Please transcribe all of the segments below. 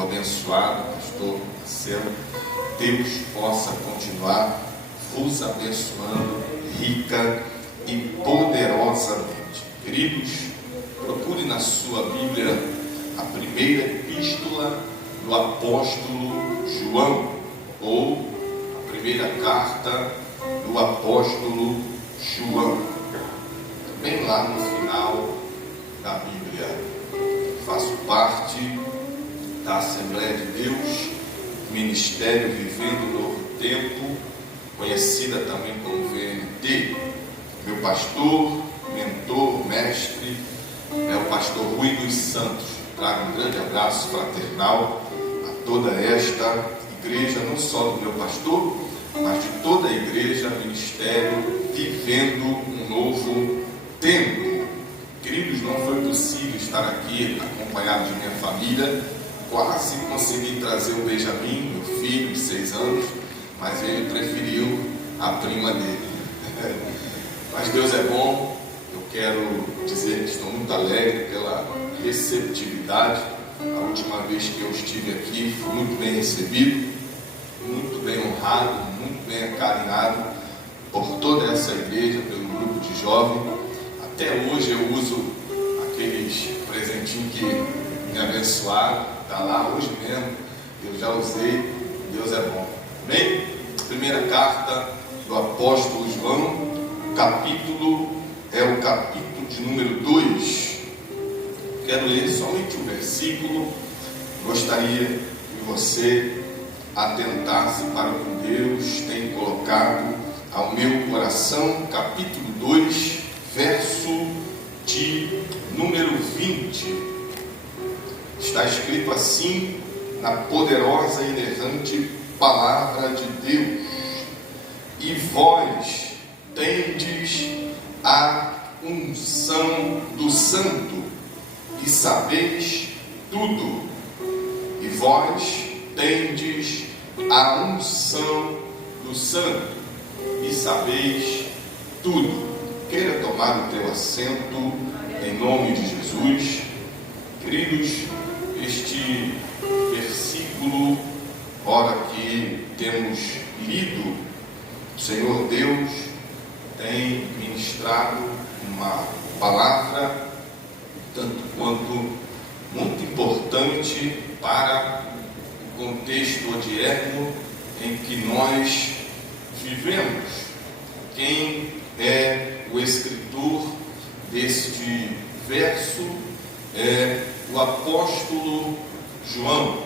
tempo abençoado, pastor Marcelo. Deus possa continuar vos abençoando rica e poderosamente. Queridos, procure na sua Bíblia a primeira epístola do apóstolo João, ou a primeira carta do apóstolo João, bem lá no final da Bíblia. Faço parte da Assembleia de Deus, Ministério Vivendo o Novo Tempo, conhecida também como VNT. Meu pastor, mentor, mestre é o pastor Rui dos Santos. Trago um grande abraço fraternal a toda esta igreja, não só do meu pastor, mas de toda a igreja, ministério Vivendo um Novo Tempo. Queridos, não foi possível estar aqui acompanhado de minha família. Quase consegui trazer o Benjamin, meu filho de 6 anos, mas ele preferiu a prima dele. Mas Deus é bom. Eu quero dizer que estou muito alegre pela receptividade. A última vez que eu estive aqui fui muito bem recebido, muito bem honrado, muito bem acarinhado por toda essa igreja, pelo grupo de jovens. Até hoje eu uso aqueles presentinhos que me abençoaram, está lá hoje mesmo, eu já usei. Deus é bom. Amém? Primeira carta do apóstolo João, o capítulo é o capítulo de número 2. Quero ler somente um versículo. Gostaria que você atentasse para o que Deus tem colocado ao meu coração. Capítulo 2, verso de número 20. Está escrito assim na poderosa e inerrante palavra de Deus: e vós tendes a unção do Santo e sabeis tudo. E vós tendes a unção do Santo e sabeis tudo. Queira tomar o teu assento em nome de Jesus. Queridos, este versículo, ora que temos lido, o Senhor Deus tem ministrado uma palavra tanto quanto muito importante para o contexto odierno em que nós vivemos. Quem é o escritor deste verso é o apóstolo João.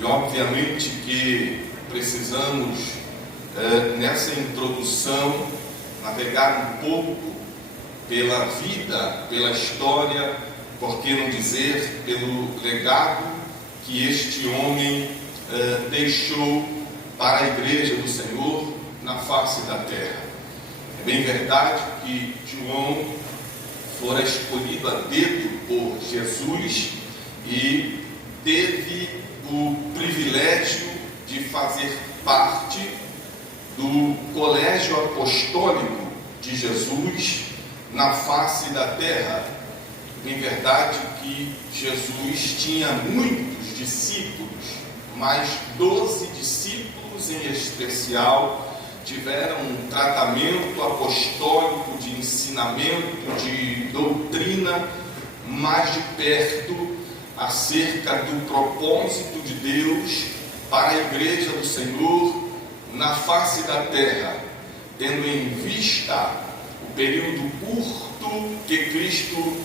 E obviamente que precisamos nessa introdução navegar um pouco pela vida, pela história, por que não dizer pelo legado que este homem deixou para a igreja do Senhor na face da terra. É bem verdade que João fora escolhido a dedo por Jesus e teve o privilégio de fazer parte do colégio apostólico de Jesus na face da terra. Bem verdade que Jesus tinha muitos discípulos, mas 12 discípulos em especial tiveram um tratamento apostólico de ensinamento, de doutrina mais de perto acerca do propósito de Deus para a igreja do Senhor na face da terra, tendo em vista o período curto que Cristo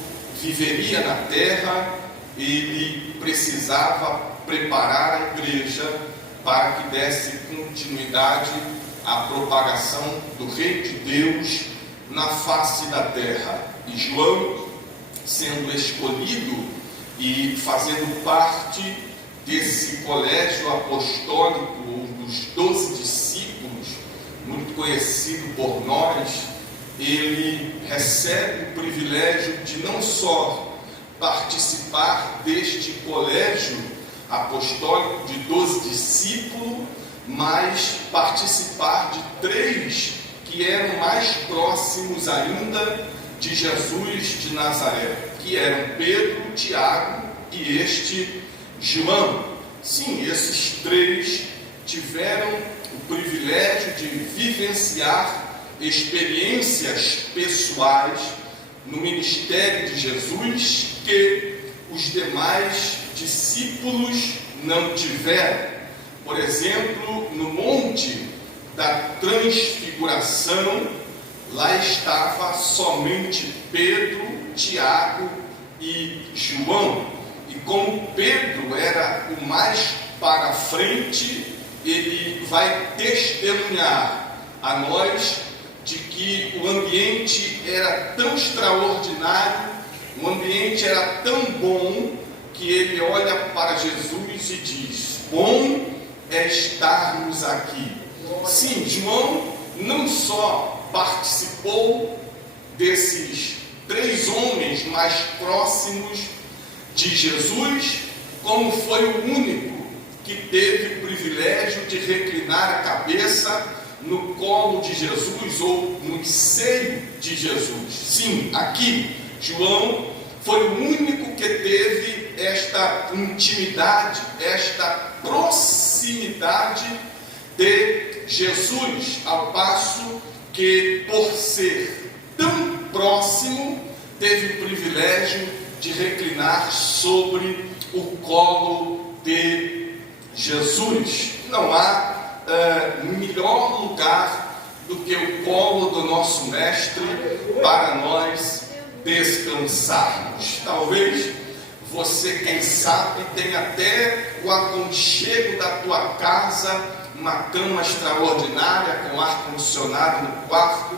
viveria na terra. Ele precisava preparar a igreja para que desse continuidade à propagação do Reino de Deus na face da terra. E João, sendo escolhido e fazendo parte desse colégio apostólico, dos 12 discípulos, muito conhecido por nós, ele recebe o privilégio de não só participar deste colégio apostólico de 12 discípulos, mas participar de 3 que eram mais próximos ainda de Jesus de Nazaré, que eram Pedro, Tiago e este João. Sim, esses três tiveram o privilégio de vivenciar experiências pessoais no ministério de Jesus que os demais discípulos não tiveram. Por exemplo, no Monte da Transfiguração, lá estava somente Pedro, Tiago e João. E como Pedro era o mais para frente, ele vai testemunhar a nós de que o ambiente era tão extraordinário, o ambiente era tão bom, que ele olha para Jesus e diz: bom é estarmos aqui. Sim, João não só participou desses três homens mais próximos de Jesus, como foi o único que teve o privilégio de reclinar a cabeça no colo de Jesus ou no seio de Jesus. Sim, aqui, João foi o único que teve esta intimidade, esta proximidade de Jesus, ao passo que, por ser tão próximo, teve o privilégio de reclinar sobre o colo de Jesus. Não há melhor lugar do que o colo do nosso Mestre para nós descansarmos. Talvez você, quem sabe, tenha até o aconchego da tua casa, uma cama extraordinária com ar-condicionado no quarto,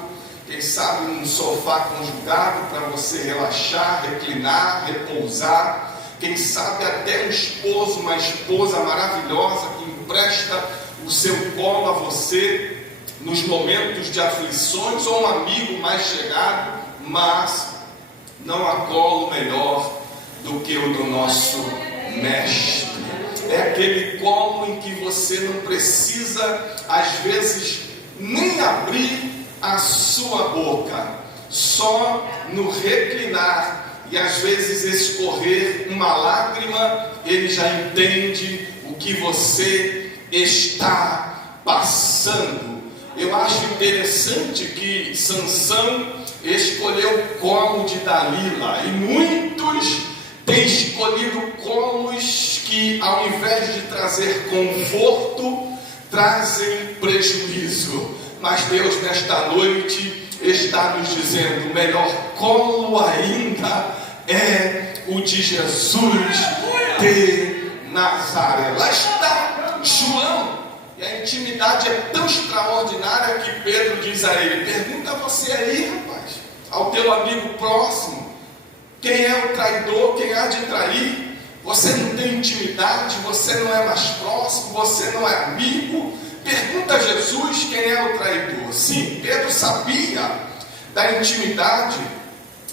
quem sabe um sofá conjugado para você relaxar, reclinar, repousar, quem sabe até um esposo, uma esposa maravilhosa que empresta o seu colo a você nos momentos de aflições, ou um amigo mais chegado, mas não há colo melhor do que o do nosso Mestre. É aquele colo em que você não precisa, às vezes, nem abrir a sua boca, só no reclinar e às vezes escorrer uma lágrima, ele já entende o que você está passando. Eu acho interessante que Sansão escolheu o colo de Dalila, e muitos têm escolhido colos que, ao invés de trazer conforto, trazem prejuízo. Mas Deus, nesta noite, está nos dizendo: o melhor colo ainda é o de Jesus de Nazaré. Lá está João, e a intimidade é tão extraordinária que Pedro diz a ele: pergunta você aí, rapaz, ao teu amigo próximo, quem é o traidor, quem há de trair. Você não tem intimidade, você não é mais próximo, você não é amigo. Pergunta a Jesus quem é o traidor. Sim, Pedro sabia da intimidade,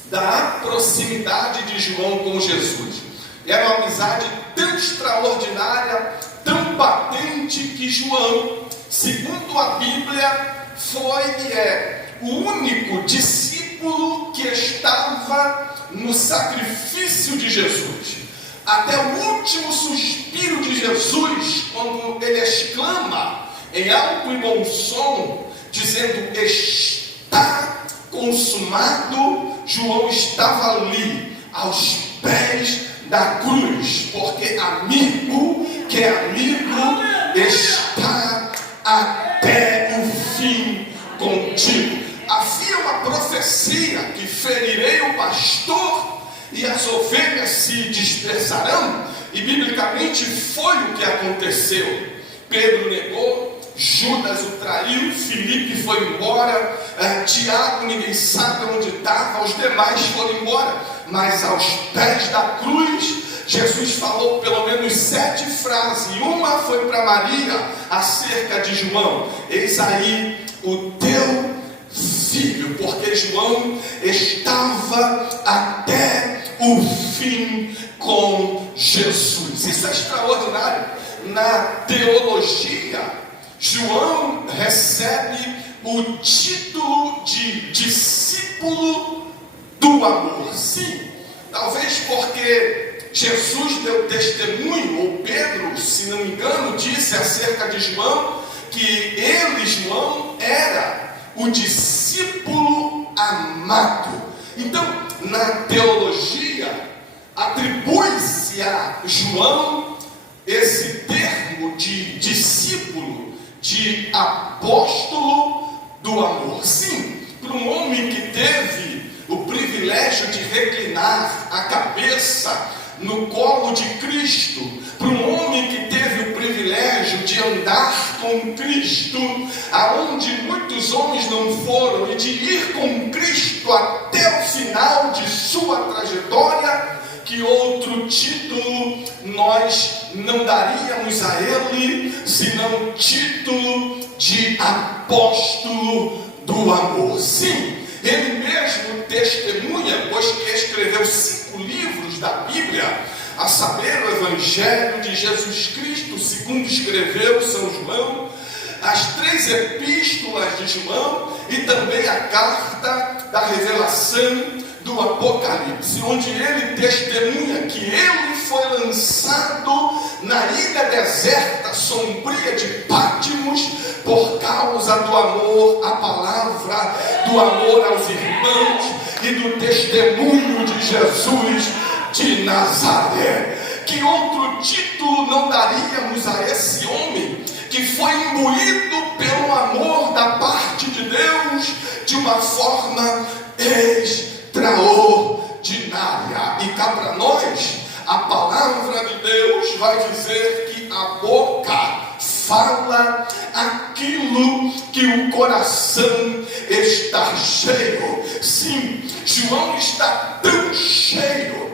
da proximidade de João com Jesus. Era uma amizade tão extraordinária, tão patente, que João, segundo a Bíblia, foi e é o único discípulo que estava no sacrifício de Jesus. Até o último suspiro de Jesus, quando ele exclama em alto e bom som, dizendo: está consumado, João estava ali, aos pés da cruz, porque amigo que é amigo está até o fim contigo. Havia uma profecia que ferirei o pastor e as ovelhas se dispersarão, e biblicamente foi o que aconteceu. Pedro negou, Judas o traiu, Filipe foi embora, Tiago ninguém sabe onde estava, os demais foram embora, mas aos pés da cruz Jesus falou pelo menos 7 frases, e uma foi para Maria acerca de João: eis aí o teu filho, porque João estava até o fim com Jesus. Isso é extraordinário. Na teologia, João recebe o título de discípulo do amor. Sim, talvez porque Jesus deu testemunho, ou Pedro, se não me engano, disse acerca de João, que ele, João, era o discípulo amado. Então, na teologia, atribui-se a João esse termo de discípulo, de apóstolo do amor. Sim, para um homem que teve o privilégio de reclinar a cabeça no colo de Cristo, para um homem que teve o privilégio de andar com Cristo, aonde muitos homens não foram, e de ir com Cristo até o final de sua trajetória, que outro título nós não daríamos a ele, senão título de apóstolo do amor. Sim, ele mesmo testemunha, pois que escreveu 5 livros da Bíblia, a saber, o Evangelho de Jesus Cristo, segundo escreveu São João, as 3 epístolas de João e também a carta da revelação do Apocalipse, onde ele testemunha que ele foi lançado na ilha deserta, sombria de Patmos, por causa do amor à palavra, do amor aos irmãos e do testemunho de Jesus de Nazaré. Que outro título não daríamos a esse homem que foi imbuído pelo amor da parte de Deus de uma forma extraordinária? E cá para nós, a palavra de Deus vai dizer que a boca fala aquilo que o coração está cheio. Sim, João está tão cheio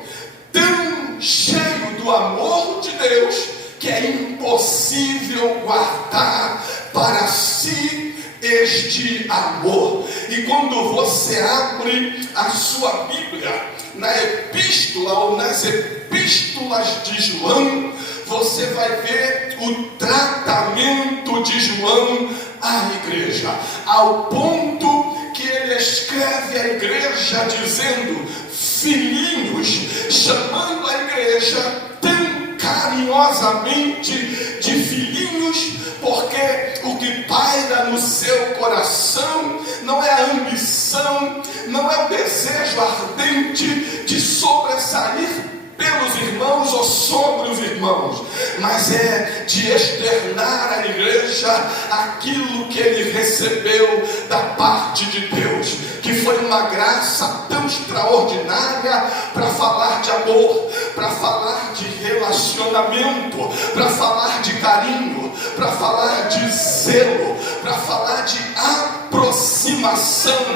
do amor de Deus, que é impossível guardar para si este amor. E quando você abre a sua Bíblia na epístola ou nas epístolas de João, você vai ver o tratamento de João à igreja, ao ponto que ele escreve à igreja dizendo filhinhos, chamando a igreja tão carinhosamente de filhinhos, porque o que paira no seu coração não é a ambição, não é o desejo ardente de sobressair pelos irmãos ou sobre os irmãos, mas é de externar à igreja aquilo que ele recebeu da parte de Deus, que foi uma graça tão extraordinária para falar de amor, para falar de relacionamento, para falar de carinho, para falar de zelo, para falar de aproximação,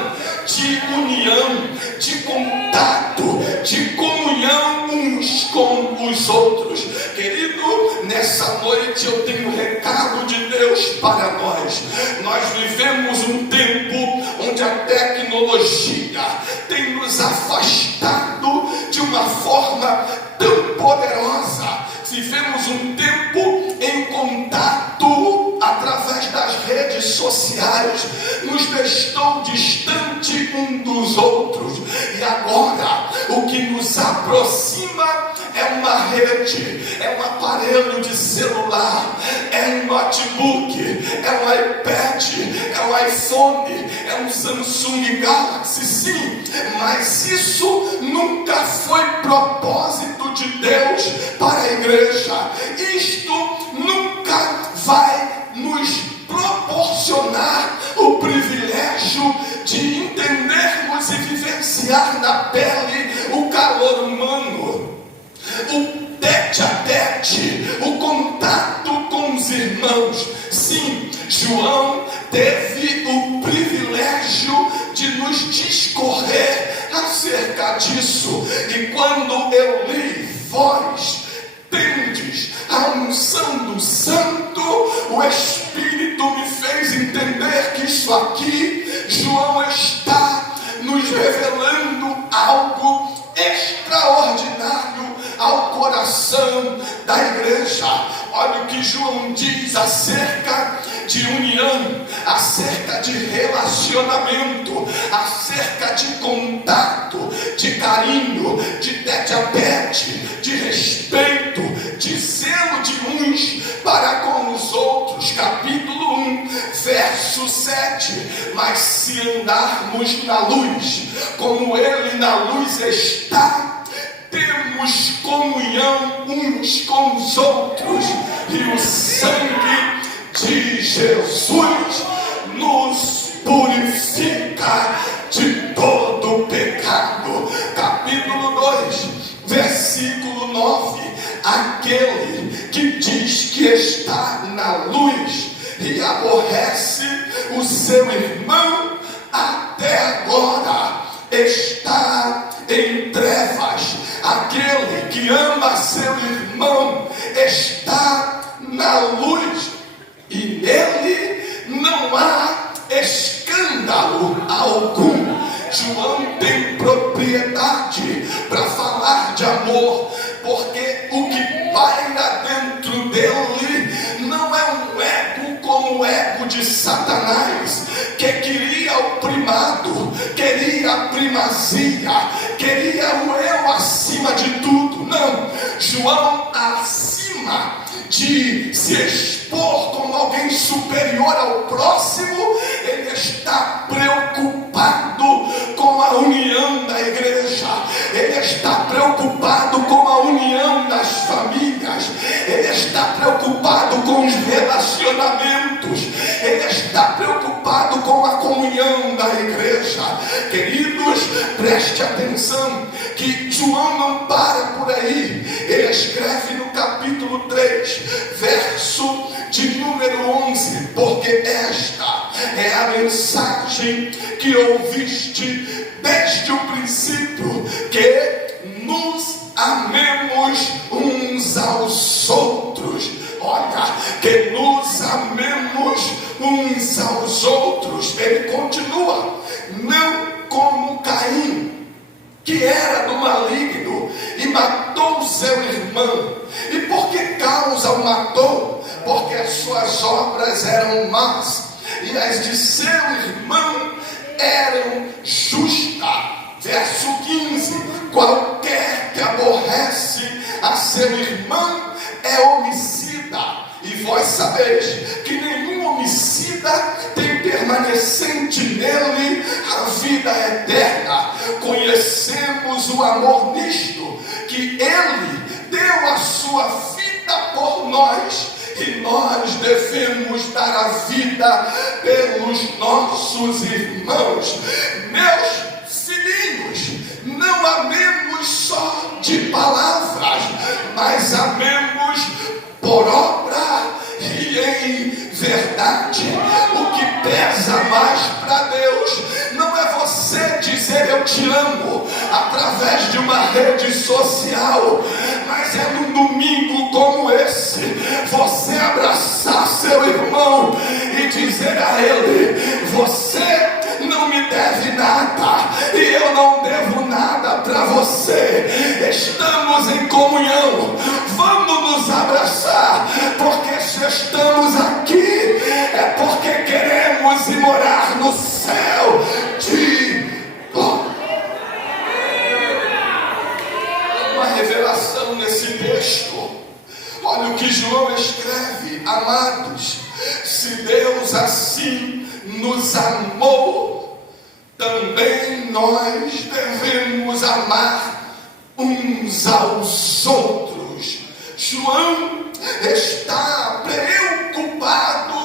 de união, de contato, de comunhão uns com os outros. Querido, nessa noite eu tenho um recado de Deus para nós. Nós vivemos um tempo onde a tecnologia tem nos afastado de uma forma tão poderosa. Vivemos um tempo em contato através das redes sociais, nos deixou distante um dos outros, e agora o que nos aproxima é uma rede, é um aparelho de celular, é um notebook, é um iPad, é um iPhone, é um Samsung Galaxy, sim, mas isso nunca foi propósito de Deus para a igreja. Isto nunca vai nos proporcionar o privilégio de entendermos e vivenciar na pele o calor humano, o tete a tete, o contato com os irmãos. Sim, João teve o privilégio de nos discorrer acerca disso. E quando eu li, vós tendes a unção do Santo, o Espírito me fez entender que isso aqui, João está nos revelando algo extraordinário ao coração da igreja. Olha o que João diz acerca de união, acerca de relacionamento, acerca de contato, de carinho, de tete-a-tete, de respeito, de zelo de uns para com os outros. Capítulo 1, verso 7. Mas se andarmos na luz, como Ele na luz está, temos comunhão uns com os outros, e o sangue de Jesus nos purifica de todo pecado. Capítulo 2, versículo 9. Aquele que diz que está na luz e aborrece o seu irmão, até agora está em trevas. Aquele que ama seu irmão está na luz, e nele não há escândalo algum. João tem propriedade para falar de amor, porque o que paira dentro dele não é um ego como o ego de Satanás, que queria o primado, queria a primazia, queria o eu acima de tudo. Não, João, acima de se expor como alguém superior ao próximo, ele está preocupado com a união da igreja, ele está preocupado com a união das famílias, ele está preocupado com os relacionamentos, ele está preocupado com a comunhão da igreja. Queridos, preste atenção que João não para por aí. Ele escreve no capítulo 3, verso de número 11: porque esta é a mensagem que ouviste desde o princípio, que nos amemos uns aos outros. Olha, que nos amemos uns aos outros. Ele continua: não como Caim, que era do maligno e matou seu irmão. E por que causa o matou? Porque as suas obras eram más e as de seu irmão eram justas. Verso 15: qualquer que aborrece a seu irmão é homicida, e vós sabeis que nenhum homicida tem permanecente nele a vida eterna. Conhecemos o amor nisto, que ele deu a sua vida por nós, e nós devemos dar a vida pelos nossos irmãos. Meus filhinhos, não amemos só de palavras, mas amemos por obra e em verdade. O que pesa mais para Deus não é você dizer eu te amo através de uma rede social, mas é num domingo como esse, você abraçar seu irmão e dizer a ele: você não me deve nada e eu não devo nada para você. Estamos em comunhão, vamos nos abraçar, porque se estamos aqui é porque queremos ir morar no céu de glória. Uma revelação nesse texto. Olha o que João escreve: amados, se Deus assim nos amou, também nós devemos amar uns aos outros. João está preocupado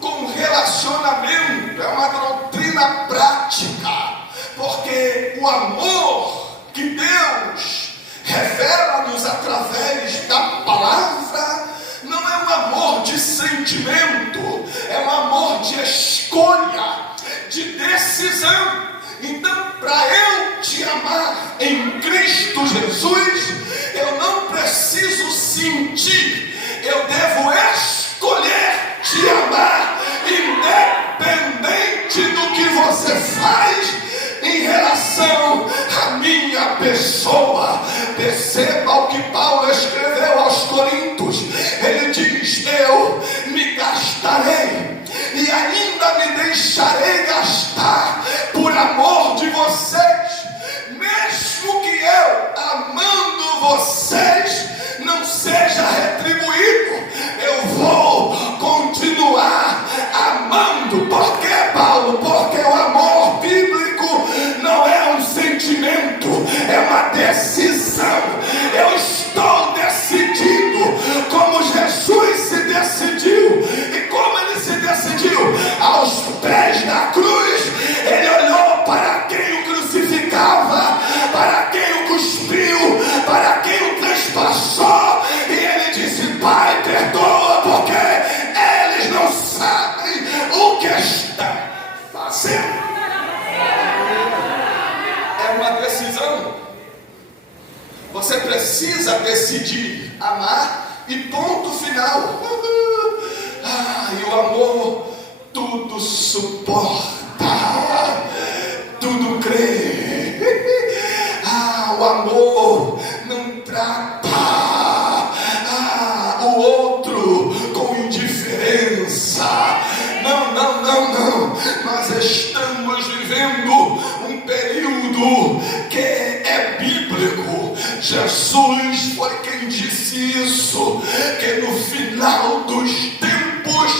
com relacionamento, é uma doutrina prática, porque o amor que Deus revela-nos através da palavra não é um amor de sentimento, é um amor de escolha, de decisão. Então, para eu te amar em Cristo Jesus, eu não preciso sentir, eu devo escolher te amar, independente do que você faz em relação à minha pessoa. Perceba o que Paulo escreveu aos Coríntios. Ele diz: e ainda me deixarei gastar por amor de vocês, mesmo que eu, amando vocês, não seja retribuído, eu vou continuar amando. Por que, Paulo? Porque o amor bíblico não é um sentimento, é uma decisão. Eu estou decidido, como Jesus se decidiu. E como ele se decidiu? Aos pés da cruz, ele olhou para quem o crucificava, para quem o cuspiu, para quem o transpassou, e ele disse: Pai, perdoa, porque eles não sabem o que estão fazendo. É uma decisão. Você precisa decidir amar e ponto final. E o amor tudo suporta, tudo crê. O amor não trata o outro com indiferença. Não. Nós estamos vivendo um período que é bíblico. Jesus foi quem disse isso, que no final dos tempos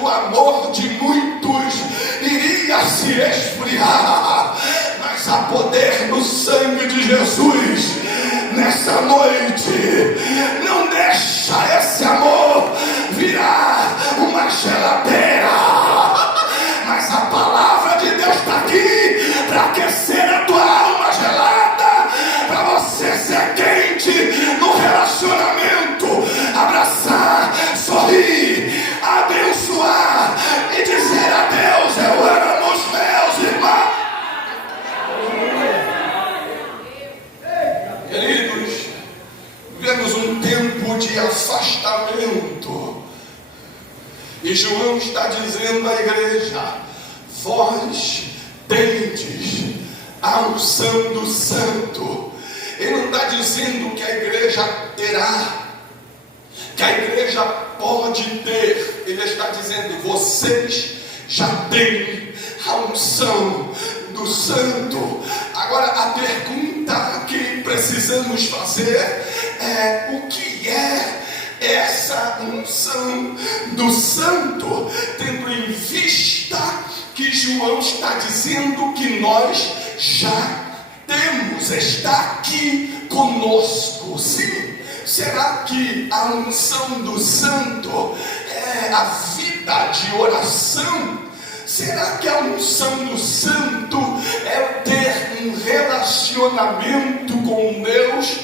o amor de muitos iria se esfriar, mas há poder no sangue de Jesus. Nessa noite, não deixa esse amor virar uma geladeira, mas a palavra de Deus está aqui para aquecer a tua alma gelada, para você ser quente no relacionamento, abraçar, sorrir, abençoar e dizer a Deus: eu amo os meus irmãos. Queridos, vivemos um tempo de afastamento, e João está dizendo à igreja: vós tendes a unção do santo. Ele não está dizendo que a igreja terá, que a igreja pode ter. Ele está dizendo: vocês já têm a unção do santo. Agora a pergunta que precisamos fazer é: o que é essa unção do santo, tendo em vista que João está dizendo que nós já temos, está aqui conosco? Sim. Será que a unção do santo é a vida de oração? Será que a unção do santo é ter um relacionamento com Deus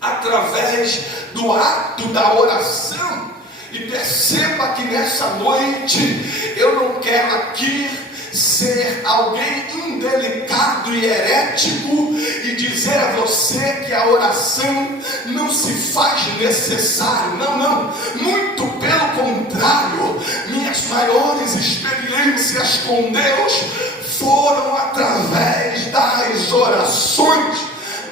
através do ato da oração? E perceba que nessa noite eu não quero aqui ser alguém indelicado e herético e dizer a você que a oração não se faz necessário. Não, muito pelo contrário. Minhas maiores experiências com Deus foram através das orações,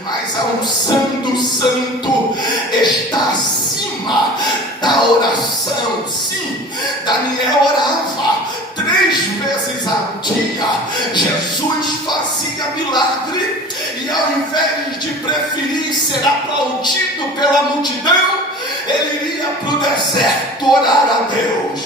mas a unção do santo está acima da oração. Sim, Daniel orava 3 vezes ao dia. Jesus fazia milagre, e ao invés de preferir ser aplaudido pela multidão, ele iria para o deserto orar a Deus.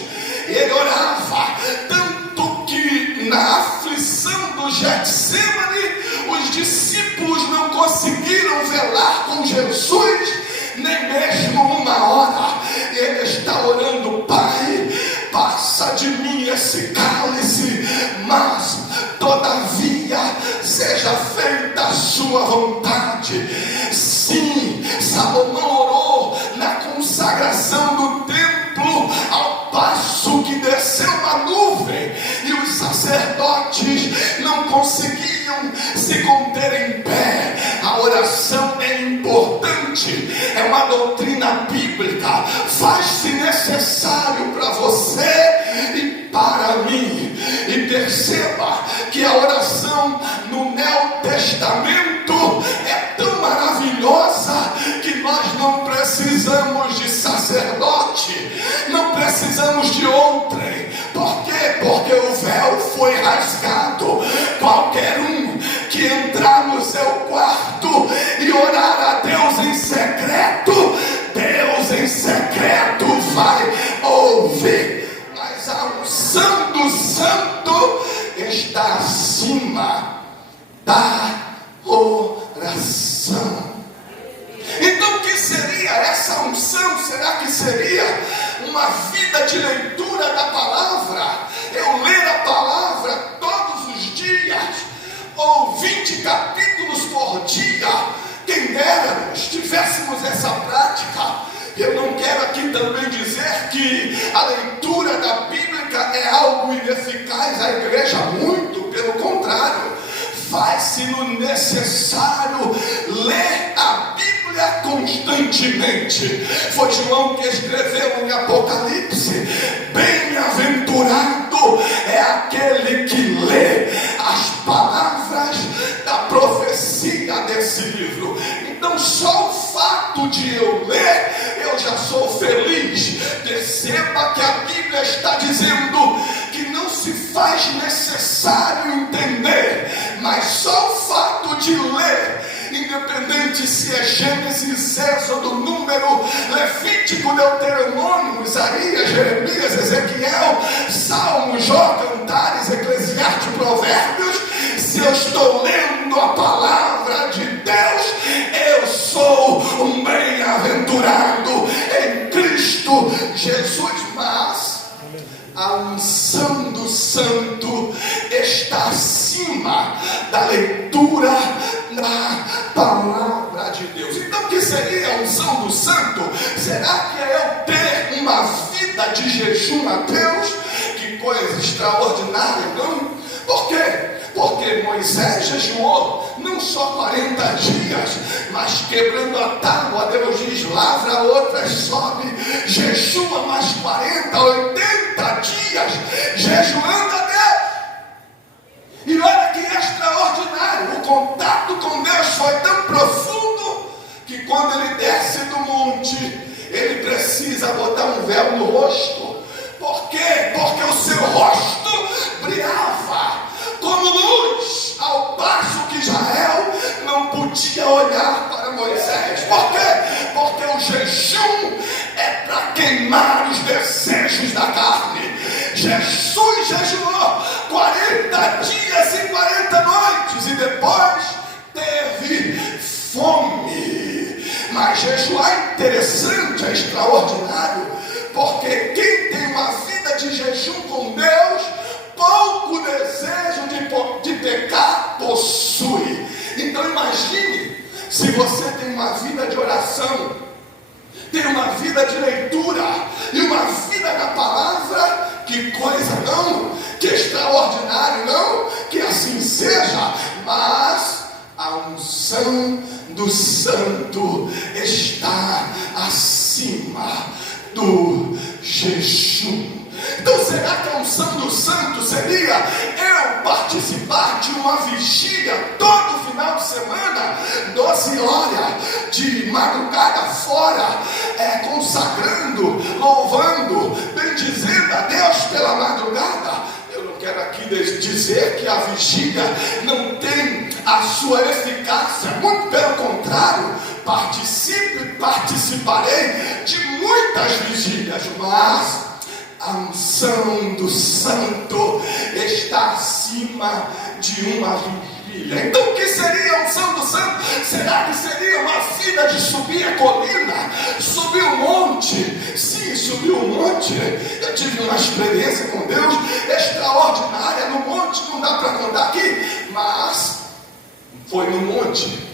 Ele orava tanto que na aflição do Getsemane os discípulos não conseguiram velar com Jesus nem mesmo uma hora. E ele está orando: Pai, passa de mim esse cálice, mas todavia seja feita a sua vontade. Sim, Salomão orou na consagração do templo, ao passo que desceu uma nuvem e os sacerdotes não conseguiam se conter em pé. A oração é importante, é uma doutrina bíblica, faz-se necessário para você e para mim. E perceba que a oração no Novo Testamento é tão maravilhosa que nós não precisamos de sacerdote, não precisamos de outrem. Por quê? porque o véu foi rasgado. Qualquer um que entrar no seu quarto e orar a Deus em secreto, Deus em secreto vai ouvir. Mas a unção do santo está acima da oração. Então o que seria essa unção? Será que seria uma vida de leitura da palavra? Eu ler a palavra todos os dias, ou 20 capítulos por dia? Quem dera nós tivéssemos essa prática. Eu não quero aqui também dizer que a leitura da Bíblia é algo ineficaz à igreja, muito pelo contrário. Faz-se-no necessário ler a Bíblia constantemente. Foi João que escreveu em Apocalipse: bem-aventurado é aquele que lê as palavras da profecia desse livro. Então só o fato de eu ler, eu já sou feliz. Perceba que a Bíblia está dizendo que não se faz necessário entender, mas só o fato de ler, independente se é Gênesis, Êxodo, Número, Levítico, Deuteronômio, Isaías, Jeremias, Ezequiel, Salmos, Jó, Cantares, Eclesiastes, Provérbios, se eu estou lendo a palavra de Deus, eu sou um bem-aventurado em Cristo Jesus. Mas a unção do santo está acima da leitura da palavra de Deus. Então o que seria a unção do santo? Será que é eu ter uma vida de jejum a Deus? Que coisa extraordinária, não? Por quê? Porque Moisés jejuou não só 40 dias, mas quebrando a tábua, Deus diz: lavra outras, sobe, jejua mais 40, 80 dias, jejuando a Deus. E olha que extraordinário, o contato com Deus foi tão profundo, que quando ele desce do monte, ele precisa botar um véu no rosto. Por quê? Porque o seu rosto brilhava como luz, ao passo que Israel não podia olhar para Moisés. Por quê? Porque o jejum é para queimar os desejos da carne. Jesus jejuou 40 dias e 40 noites e depois teve fome. Mas jejuar é interessante, é extraordinário, porque quem tem uma vida de jejum com Deus, pouco desejo de pecar possui. Então imagine, se você tem uma vida de oração, tem uma vida de leitura e uma vida da palavra, que coisa, não? Que extraordinário, não? Que assim seja. Mas a unção do santo está acima do jejum. Então será que a unção do santo seria eu participar de uma vigília todo final de semana, 12 horas, de madrugada fora, consagrando, louvando, bendizendo a Deus pela madrugada? Eu não quero aqui dizer que a vigília não tem a sua eficácia, muito pelo contrário, participarei de muitas vigílias, mas a unção do santo está acima de uma vigília. Então o que seria a unção do santo? Será que seria uma vida de subir a colina, subir o monte? Sim, subir o monte. Eu tive uma experiência com Deus extraordinária no monte, não dá para contar aqui, mas foi no monte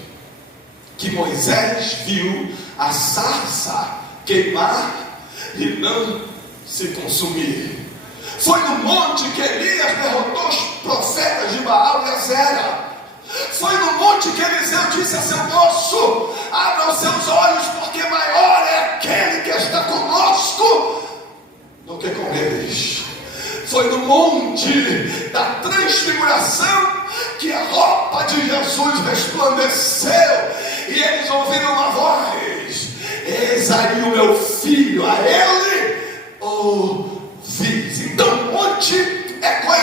que Moisés viu a sarça queimar e não se consumir. Foi no monte que Elias derrotou os profetas de Baal e Azera. Foi no monte que Eliseu disse a seu moço: abra os seus olhos, porque maior é aquele que está conosco do que com eles. Foi no monte da transfiguração que a roupa de Jesus resplandeceu e eles ouviram uma voz: eis aí o meu filho, a ele ouvis. Então monte é coisa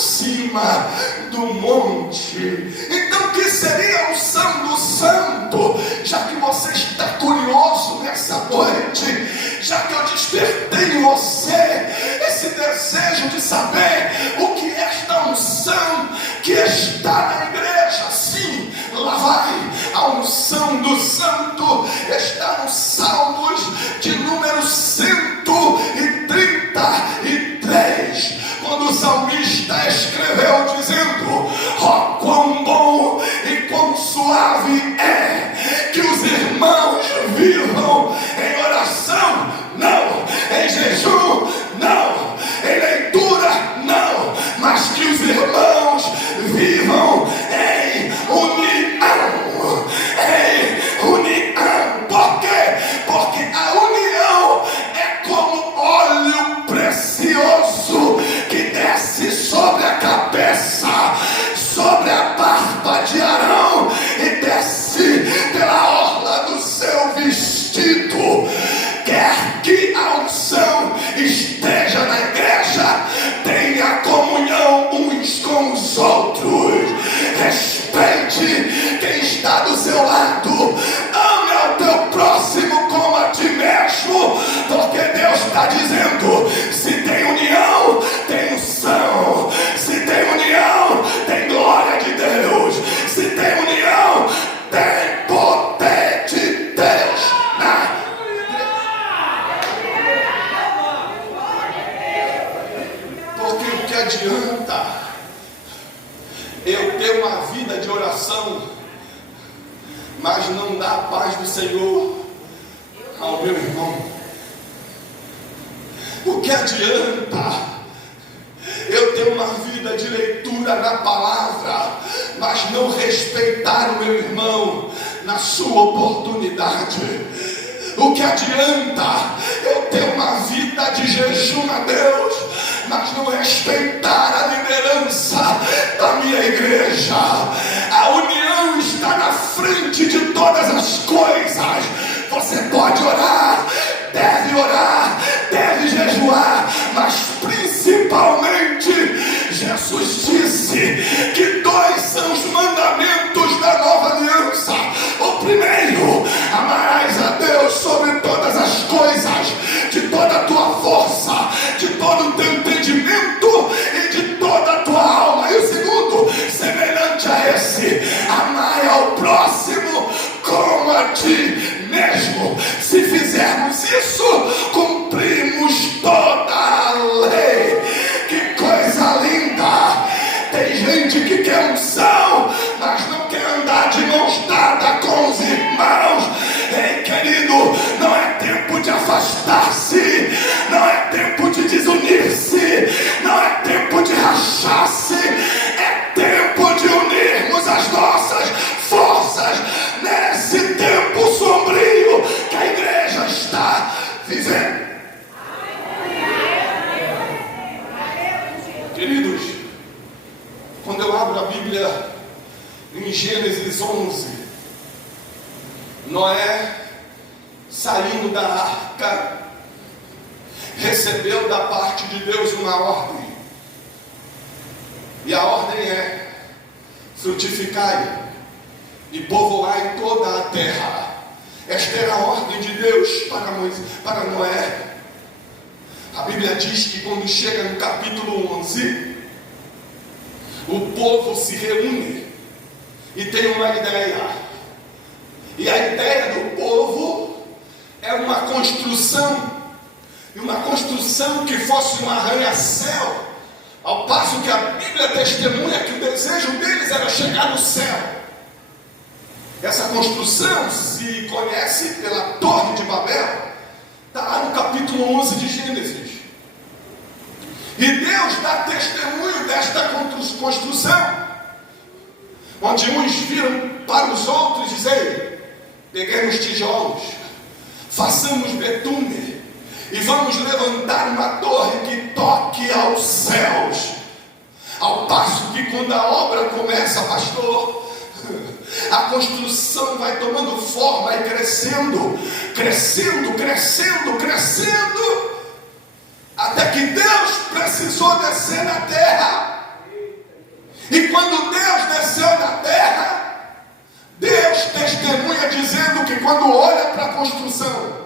cima do monte. Então, o que seria a unção do santo? Já que você está curioso nessa noite, já que eu despertei em você esse desejo de saber o que é esta unção que está na igreja, sim, lá vai. A unção do santo está nos Salmos de número 133, quando o salmista escreveu dizendo: ó, quão bom e quão suave é que os irmãos vivam em oração, não, em jejum, não, em leitura, não, mas que os irmãos vivam em união, em união. Por quê? Porque a união é como óleo precioso que desce sobre a cabeça, sobre a barba de Arão e desce pela orla do seu vestido. Quer que a unção esteja na igreja, tenha comunhão uns com os outros, respeite quem está do seu lado, ame ao teu próximo como a ti mesmo, porque Deus está dizendo: se tem união, tem unção, se tem união, tem glória de Deus, se tem união, tem poder de Deus na porque o que adianta eu ter uma vida de oração, mas não dar a paz do Senhor ao meu irmão? O que adianta eu ter uma vida de leitura na palavra, mas não respeitar o meu irmão na sua oportunidade? O que adianta eu ter uma vida de jejum a Deus, mas não respeitar a liderança da minha igreja? A união está na frente de todas as coisas. Você pode orar, deve jejuar, mas principalmente Jesus disse que dois são os mandamentos da nova aliança. O primeiro: amarás a Deus sobre todas as coisas, de toda a tua força, de todo o teu entendimento e de toda a tua alma. E o segundo, semelhante a esse: amai ao próximo como a ti mesmo. Se fizermos isso, cumprimos toda a lei. Que coisa linda! Tem gente que quer unção, mas não quer andar de mãos dadas com os irmãos. Ei, querido, não é tempo de afastar-se, não é tempo de desunir-se, não é tempo de rachar-se, é tempo de unirmos as nossas forças nesse tempo sombrio que a igreja está vivendo. Queridos, quando eu abro a Bíblia em Gênesis 11, Noé, saindo da arca, recebeu da parte de Deus uma ordem, e a ordem é: frutificai e povoai toda a terra. Esta era a ordem de Deus para Noé. A Bíblia diz que quando chega no capítulo 11, o povo se reúne e tem uma ideia. E a ideia do povo é uma construção, e uma construção que fosse um arranha-céu, ao passo que a Bíblia testemunha que o desejo deles era chegar no céu. Essa construção se conhece pela Torre de Babel, está lá no capítulo 11 de Gênesis. E Deus dá testemunho desta construção, onde uns viram para os outros e dizem: peguemos tijolos, façamos betume e vamos levantar uma torre que toque aos céus. Ao passo que quando a obra começa, pastor, a construção vai tomando forma e crescendo, até que Deus precisou descer na terra quando Deus desceu na terra, Deus testemunha dizendo que quando olha para a construção,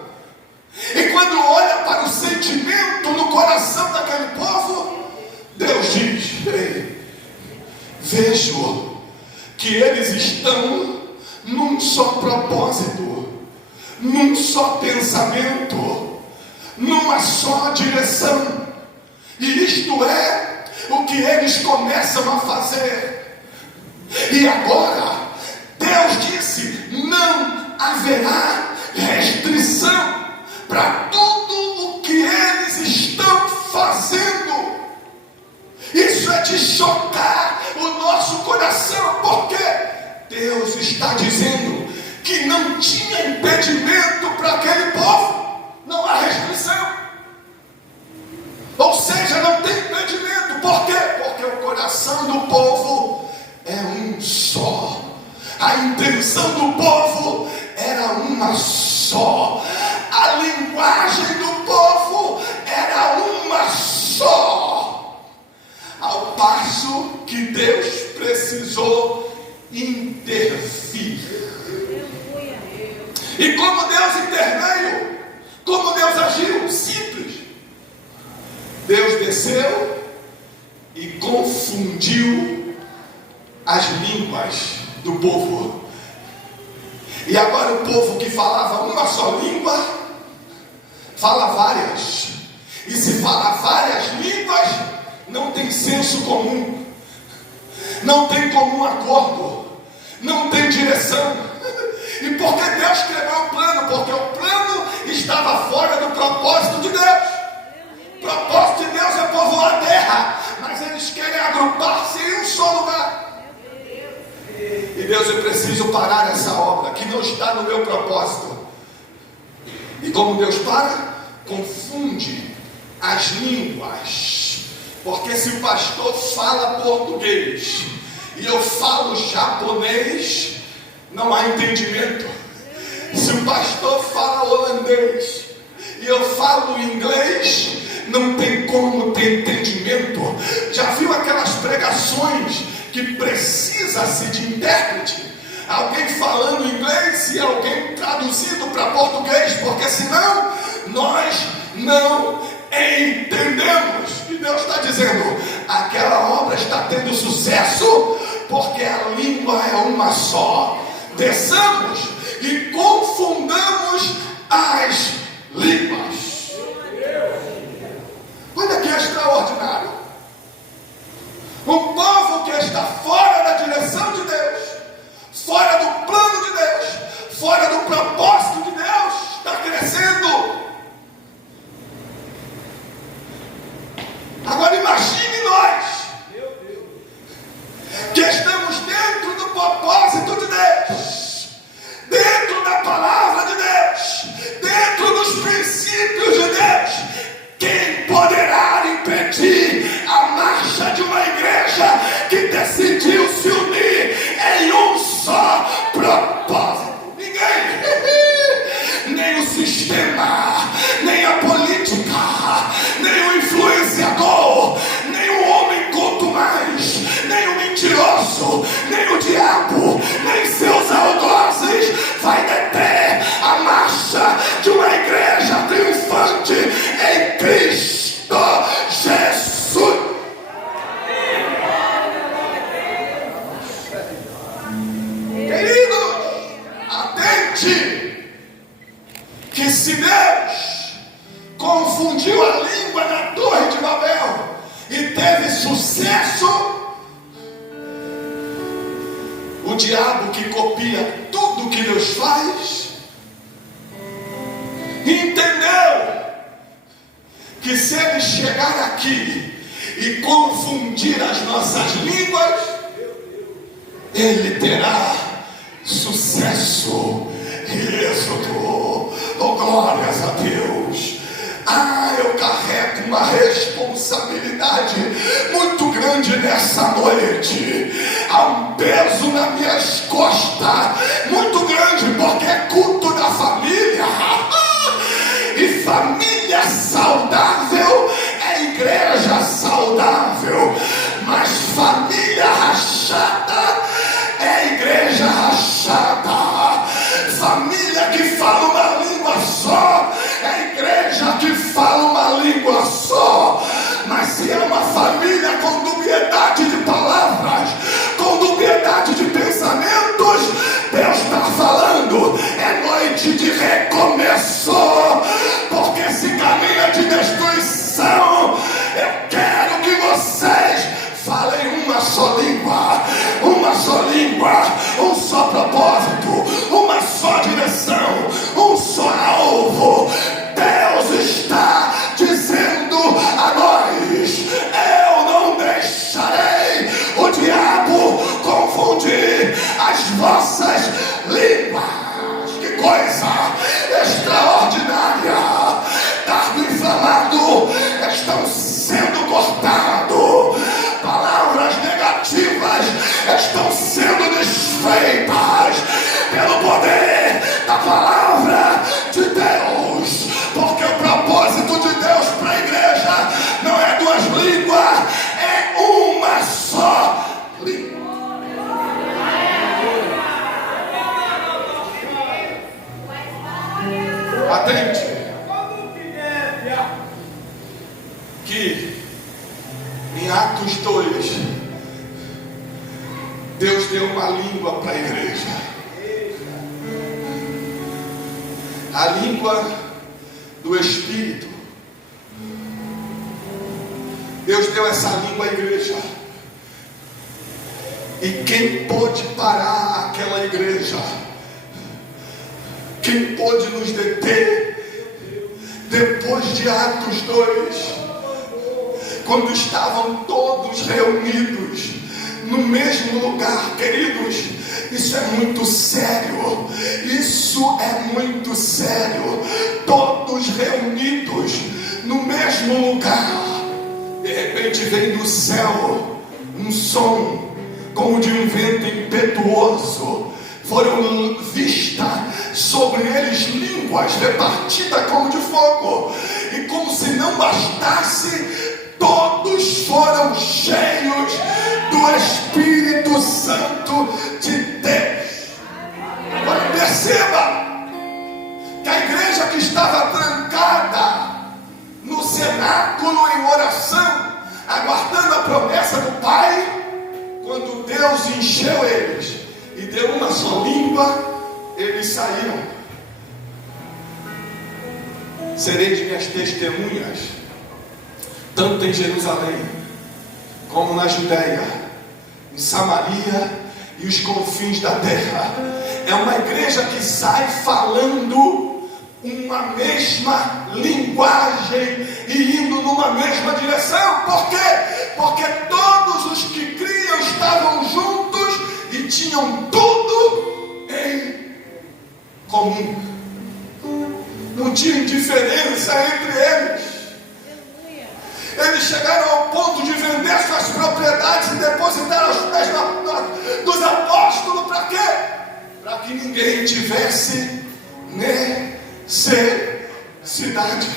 e quando olha para o sentimento no coração daquele povo, Deus diz: ei, vejo que eles estão num só propósito, num só pensamento, numa só direção, e isto é o que eles começam a fazer. E agora Deus disse: não haverá restrição para tudo o que eles estão fazendo. Isso é de chocar o nosso coração, porque Deus está dizendo que não tinha impedimento para aquele povo, não há restrição. Ou seja, não tem impedimento. Por quê? Porque o coração do povo é um só. A intenção do povo era uma só. A linguagem do povo era uma só. Ao passo que Deus precisou intervir. E como Deus interveio? Como Deus agiu? Simples. Deus desceu e confundiu as línguas do povo. E agora o povo que falava uma só língua fala várias. E se fala várias línguas, não tem senso comum, não tem comum acordo, não tem direção. E por que Deus criou o plano? Porque o plano estava fora do propósito de Deus. O propósito de Deus é povoar a terra, mas eles querem agrupar-se em um só lugar. E Deus, eu preciso parar essa obra que não está no meu propósito. E como Deus para? Confunde as línguas. Porque se o pastor fala português e eu falo japonês, não há entendimento. Se o pastor fala holandês e eu falo inglês, não tem como ter entendimento. Já viu aquelas pregações que precisa-se de intérprete? Alguém falando inglês e alguém traduzido para português, porque senão nós não entendemos. E Deus está dizendo: aquela obra está tendo sucesso porque a língua é uma só. Desçamos e confundamos as línguas. Olha que extraordinário. Um povo que está fora da direção de Deus, fora do plano de Deus, fora do propósito de Deus, está crescendo. Agora imagine nós, que estamos dentro do propósito de Deus, dentro da palavra de Deus, dentro dos princípios de Deus. Quem poderá impedir a marcha de uma igreja que decidiu se unir em um só propósito? Ninguém. Nem o sistema, nem a política, nem o influenciador, nem o homem contumaz, nem o mentiroso, nem o diabo, nem seus algozes vai deter a marcha de uma igreja triunfante em Cristo Jesus. Queridos, atente, que se Deus confundiu a língua na Torre de Babel e teve sucesso, o diabo, que copia tudo que Deus faz, entendeu que se ele chegar aqui e confundir as nossas línguas, ele terá sucesso e êxodo. Oh, glórias a Deus. Eu carrego uma responsabilidade muito grande nessa noite. Há um peso nas minhas costas muito grande, porque é culto da família. E família saudável é igreja saudável. Mas família família rachada é igreja rachada. Família que fala uma língua só é igreja que fala uma língua só. Mas se é uma família com dubiedade de palavras, com dubiedade de pensamentos, Deus está falando, é noite de recomeço, porque se caminha de destruição, eu quero que vocês falem uma só língua, um só propósito, uma só direção, um só alvo. Deus está dizendo a nós: eu não deixarei o diabo confundir as vossas línguas. Que coisa extraordinária! Dardo inflamado estão sendo cortados, palavras negativas estão sendo desfeitas pelo poder da palavra de Deus, porque o propósito de Deus para a igreja não é duas línguas, é uma só língua. Atente que em Atos 2 Deus deu uma língua para a igreja, a língua do Espírito. Deus deu essa língua à igreja, e quem pôde parar aquela igreja, quem pôde nos deter depois de Atos 2, quando estavam todos reunidos no mesmo lugar? Queridos, isso é muito sério, isso é muito sério. Todos reunidos no mesmo lugar, de repente vem do céu um som como de um vento impetuoso. Foram vistas sobre eles línguas repartidas como de fogo, e como se não bastasse, todos foram cheios do Espírito Santo de Deus. Agora perceba que a igreja que estava trancada no cenáculo em oração, aguardando a promessa do Pai, quando Deus encheu eles e deu uma só língua, eles saíram. Sereis minhas testemunhas, tanto em Jerusalém, como na Judéia, em Samaria e os confins da terra. É uma igreja que sai falando uma mesma linguagem e indo numa mesma direção. Por quê? Porque todos os que criam estavam juntos e tinham tudo em comum. Não tinha indiferença entre eles. Eles chegaram ao ponto de vender suas propriedades e depositar aos pés dos apóstolos. Para quê? Para que ninguém tivesse necessidade.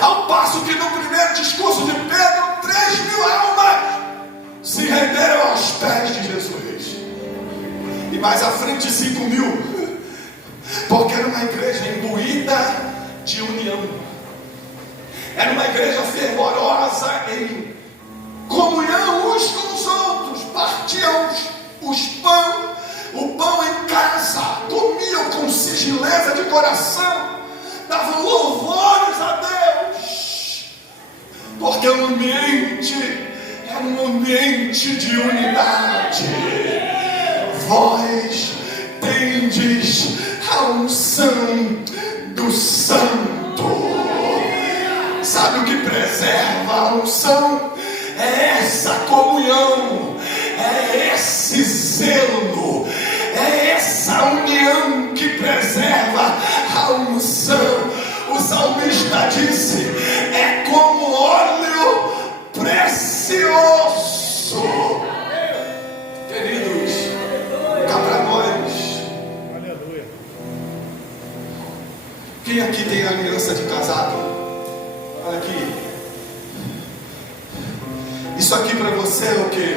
Ao passo que no primeiro discurso de Pedro, 3.000 almas se renderam aos pés de Jesus. E mais à frente 5.000. Porque era uma igreja imbuída de união. Era uma igreja fervorosa em comunhão uns com os outros. Partiam o pão em casa, comiam com sigileza de coração, davam louvores a Deus, porque o ambiente era um ambiente de unidade. Vós tendes a unção do Santo. Sabe o que preserva a unção? É essa comunhão, é esse zelo, é essa união que preserva a unção. O salmista disse: é como óleo precioso. Queridos, cá para nós. Quem aqui tem aliança de casado? Olha aqui. Isso aqui para você é o que?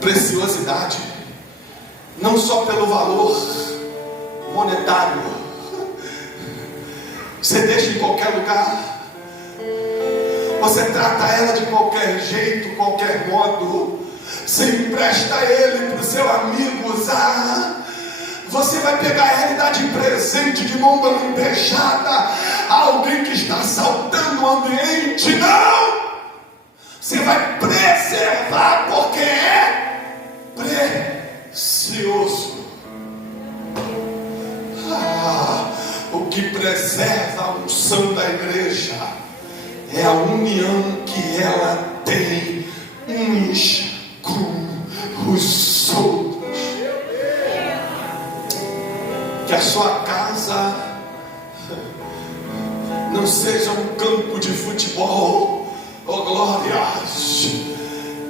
Preciosidade. Não só pelo valor monetário. Você deixa em qualquer lugar. Você trata ela de qualquer jeito, qualquer modo. Você empresta ele para o seu amigo usar. Você vai pegar ela e dar de presente, de mão beijada, a alguém que está assaltando o ambiente. Não! Você vai preservar porque é precioso. O que preserva a unção da igreja é a união que ela tem uns com os outros. Que a sua casa não seja um campo de futebol, oh glórias,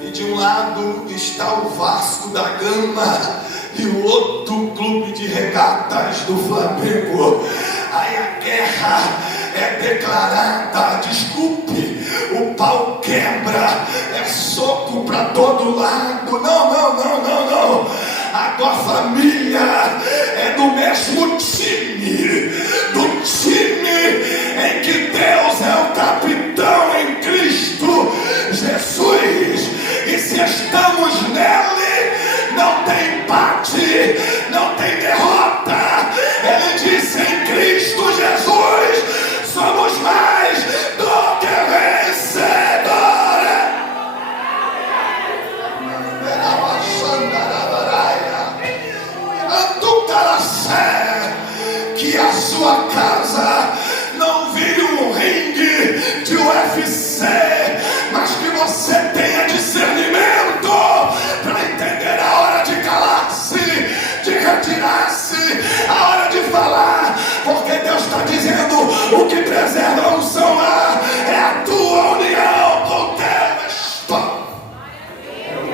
e de um lado está o Vasco da Gama e o outro clube de regatas do Flamengo. Aí a guerra é declarada, desculpe, o pau quebra, é soco para todo lado. Não. A tua família é do mesmo time, do time em que Deus é o capitão em Cristo Jesus. E se estamos nele, não tem empate, não tem derrota. Ele disse: em Cristo Jesus somos mais do que vencedores. Que a sua casa não vire um ringue de UFC, mas que você tenha discernimento para entender a hora de calar-se, de retirar-se, a hora de falar, porque Deus está dizendo: o que preserva a unção lá é a tua união com Deus.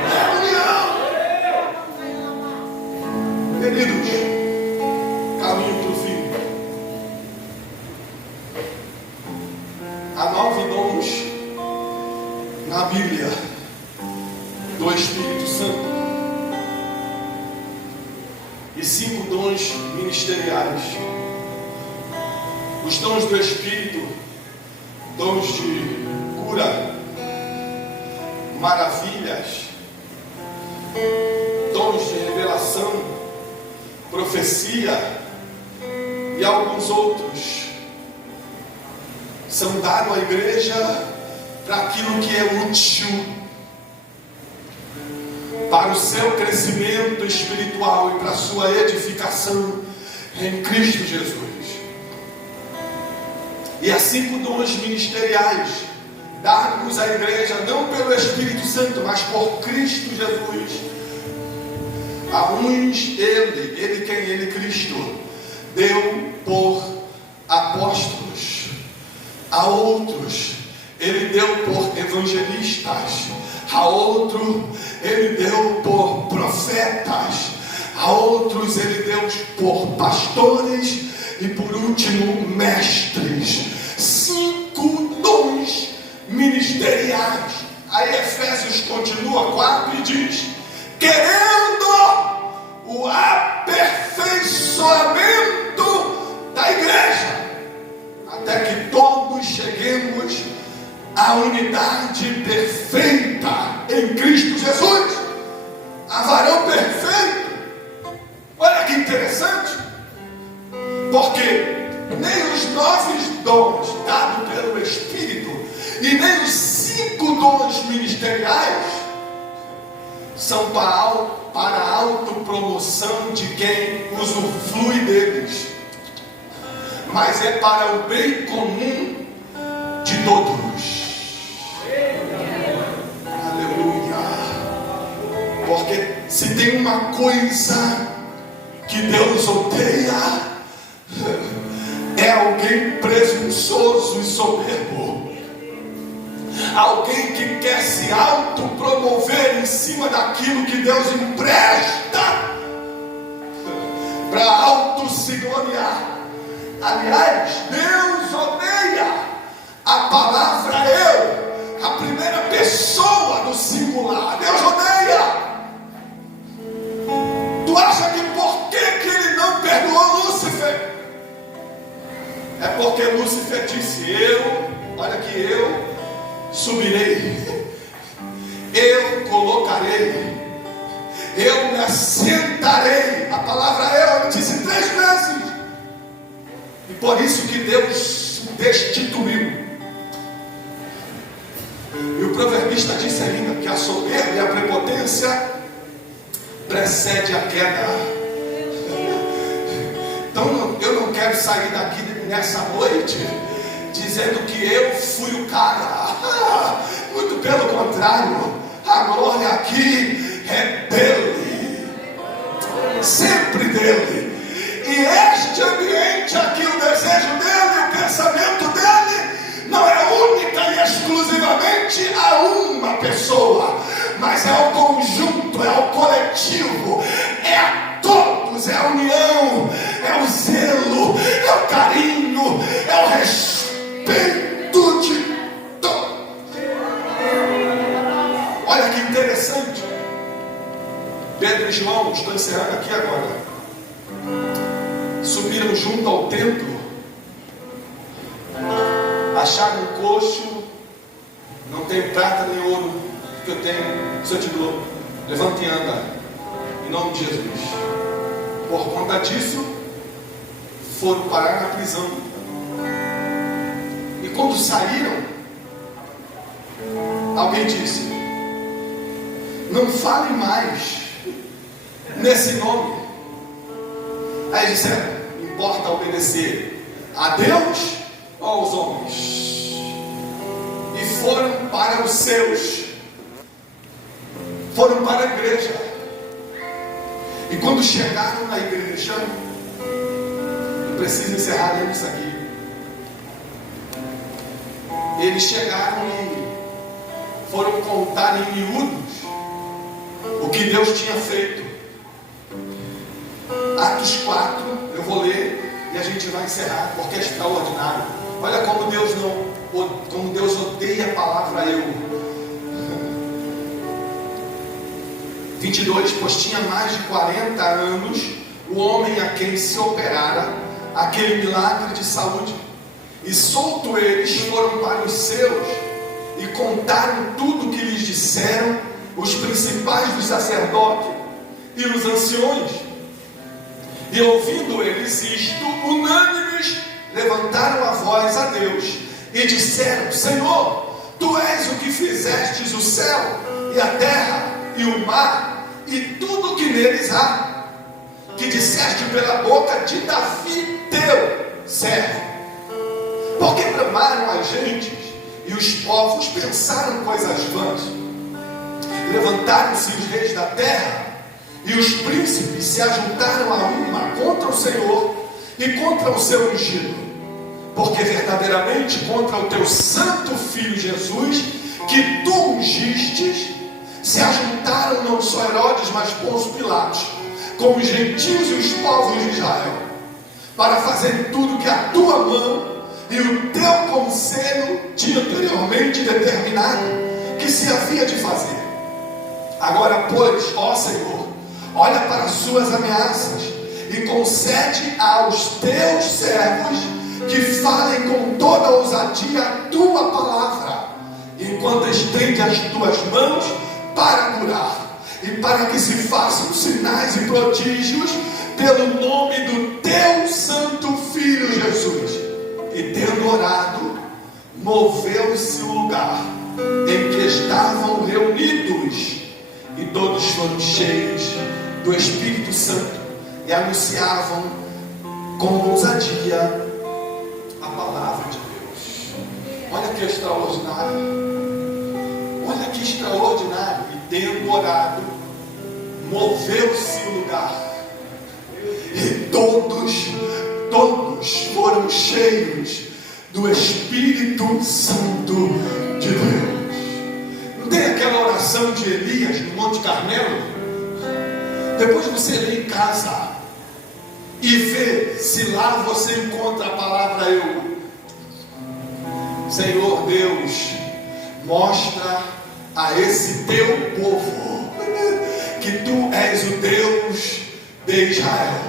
É união. Queridos, caminho para o fim. Há 9 dons na Bíblia do Espírito Santo e 5 dons ministeriais. Os dons do Espírito, dons de cura, maravilhas, dons de revelação, profecia e alguns outros são dados à igreja para aquilo que é útil para o seu crescimento espiritual e para a sua edificação em Cristo Jesus. E há 5 dons ministeriais dados à igreja não pelo Espírito Santo, mas por Cristo Jesus. A uns ele quem? Ele, Cristo, deu por apóstolos. A outros ele deu por evangelistas. A outro ele deu por profetas. A outros ele deu por pastores. E por último, mestres. 5 dons ministeriais. Aí Efésios continua 4 e diz: querendo o aperfeiçoamento da igreja, até que todos cheguemos à unidade perfeita em Cristo Jesus, a varão perfeito. Olha que interessante, porque nem os 9 dons dados pelo Espírito e nem os 5 dons ministeriais são para a autopromoção de quem usufrui deles, mas é para o bem comum de todos. Aleluia. Porque se tem uma coisa que Deus odeia, é alguém presunçoso e soberbo. Alguém que quer se autopromover em cima daquilo que Deus empresta para auto se gloriar. Aliás, Deus odeia a palavra eu. A primeira primeira pessoa do singular. Deus odeia. Tu acha que por que ele não perdoou Lúcifer? É porque Lúcifer disse: olha que eu subirei, eu colocarei, eu me assentarei. A palavra eu ele disse 3 vezes. E por isso que Deus destituiu. E o proverbista disse ainda que a soberba e a prepotência precede a queda. Então eu não quero sair daqui nessa noite dizendo que eu fui o cara. Muito pelo contrário, a glória aqui é dele, sempre dele. E este ambiente aqui, o desejo dele, o pensamento dele, não é única e exclusivamente a uma pessoa, mas é o conjunto, é o coletivo, é a todos, é a união, é o zelo, é o carinho, é o respeito de todos. Olha que interessante. Pedro e João, estou encerrando aqui agora, subiram junto ao templo, acharam um coxo, não tem prata nem ouro, que eu tenho, se eu te dou, levanta e anda, em nome de Jesus. Por conta disso, foram parar na prisão. E quando saíram, alguém disse: não falem mais nesse nome. Aí disseram: importa obedecer a Deus ou aos homens? E foram para os seus, foram para a igreja. E quando chegaram na igreja, eu preciso encerrar lendo isso aqui. Eles chegaram e foram contar em miúdos o que Deus tinha feito. Atos 4, eu vou ler e a gente vai encerrar, porque é extraordinário. Olha como Deus odeia a palavra eu. 22, pois tinha mais de 40 anos o homem a quem se operara aquele milagre de saúde. E solto eles foram para os seus e contaram tudo o que lhes disseram os principais dos sacerdotes e os anciões. E ouvindo eles isto, unânimes, levantaram a voz a Deus e disseram: Senhor, Tu és o que fizestes o céu e a terra e o mar e tudo o que neles há, que disseste pela boca de Davi teu servo. Porque bramaram as gentes e os povos pensaram coisas vãs. Levantaram-se os reis da terra e os príncipes se ajuntaram a uma contra o Senhor e contra o seu ungido, porque verdadeiramente contra o teu santo Filho Jesus, que tu ungistes, se ajuntaram não só Herodes, mas Pôncio Pilatos, com os gentios e os povos de Israel, para fazerem tudo que a tua mão e o teu conselho tinha anteriormente determinado que se havia de fazer. Agora, pois, ó Senhor, olha para as suas ameaças e concede aos teus servos que falem com toda ousadia a tua palavra, enquanto estende as tuas mãos para curar, e para que se façam sinais e prodígios pelo nome do teu santo Filho Jesus. E tendo orado, moveu-se o lugar em que estavam reunidos, e todos foram cheios do Espírito Santo e anunciavam com ousadia a palavra de Deus. Olha que extraordinário, olha que extraordinário. E tendo orado, moveu-se o lugar, e todos foram cheios do Espírito Santo de Deus. Não tem aquela oração de Elias no Monte Carmelo? Depois você lê em casa e vê se lá você encontra a palavra eu. Senhor Deus, mostra a esse teu povo que tu és o Deus de Israel,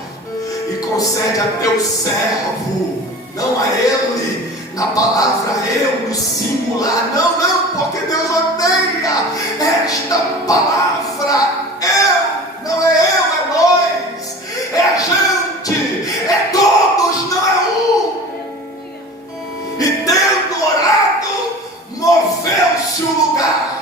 e concede a teu servo, não a ele, na palavra eu, no singular, não, porque Deus odeia esta palavra, eu, não é eu, é nós, é a gente, é todos, não é um. E tendo orado, moveu-se o lugar.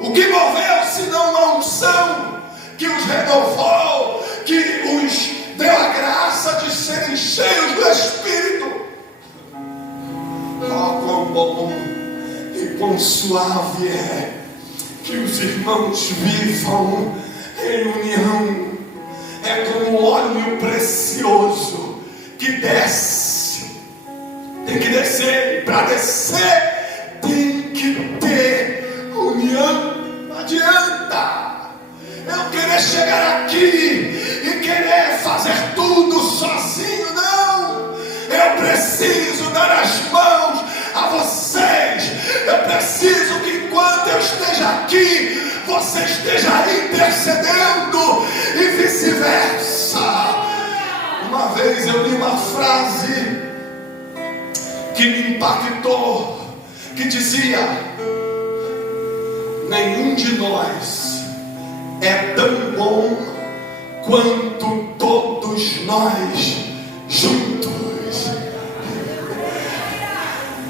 O que moveu, senão a unção que os renovou, que os deu a graça de serem cheios do Espírito. Oh, quão bom e quão suave é que os irmãos vivam em união. É como óleo precioso que desce. Tem que descer, e para descer tem que ter união. Não adianta eu querer chegar aqui e querer fazer tudo sozinho, não. Eu preciso dar as mãos a vocês. Eu preciso que enquanto eu esteja aqui, você esteja intercedendo e vice-versa. Uma vez eu li uma frase que me impactou, que dizia: nenhum de nós é tão bom quanto todos nós juntos.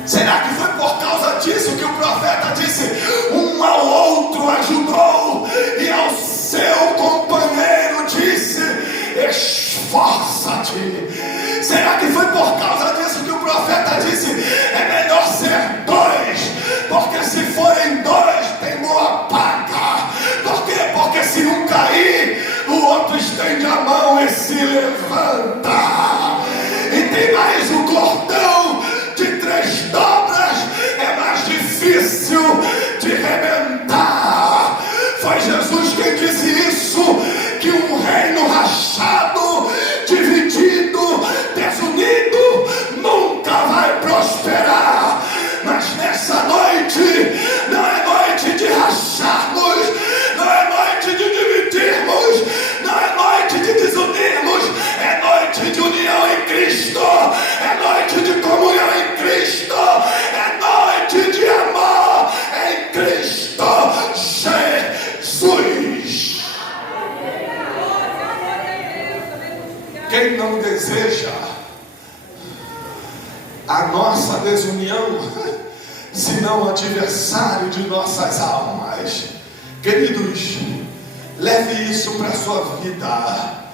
Será que foi por causa disso que o profeta disse: um ao outro ajudou, e ao seu companheiro disse: esforça-te? Será que foi por causa disso que o profeta disse: é melhor ser dois, porque se forem dois tem boa paga? Por quê? Porque se um cair, o outro estende a mão e se levanta. E tem mais o cordão de 3 dobras, é mais difícil de rebentar. Foi Jesus quem disse isso, que um reino rachado, dividido, desunido, nunca vai prosperar. Mas nessa noite, não é noite de racharmos, não é noite de dividirmos, não é noite de desunirmos, é noite de união em Cristo, é noite de comunhão em Cristo, é noite de amor em Cristo Jesus. Quem não deseja a nossa desunião, senão adversário de nossas almas? Queridos, leve isso para a sua vida.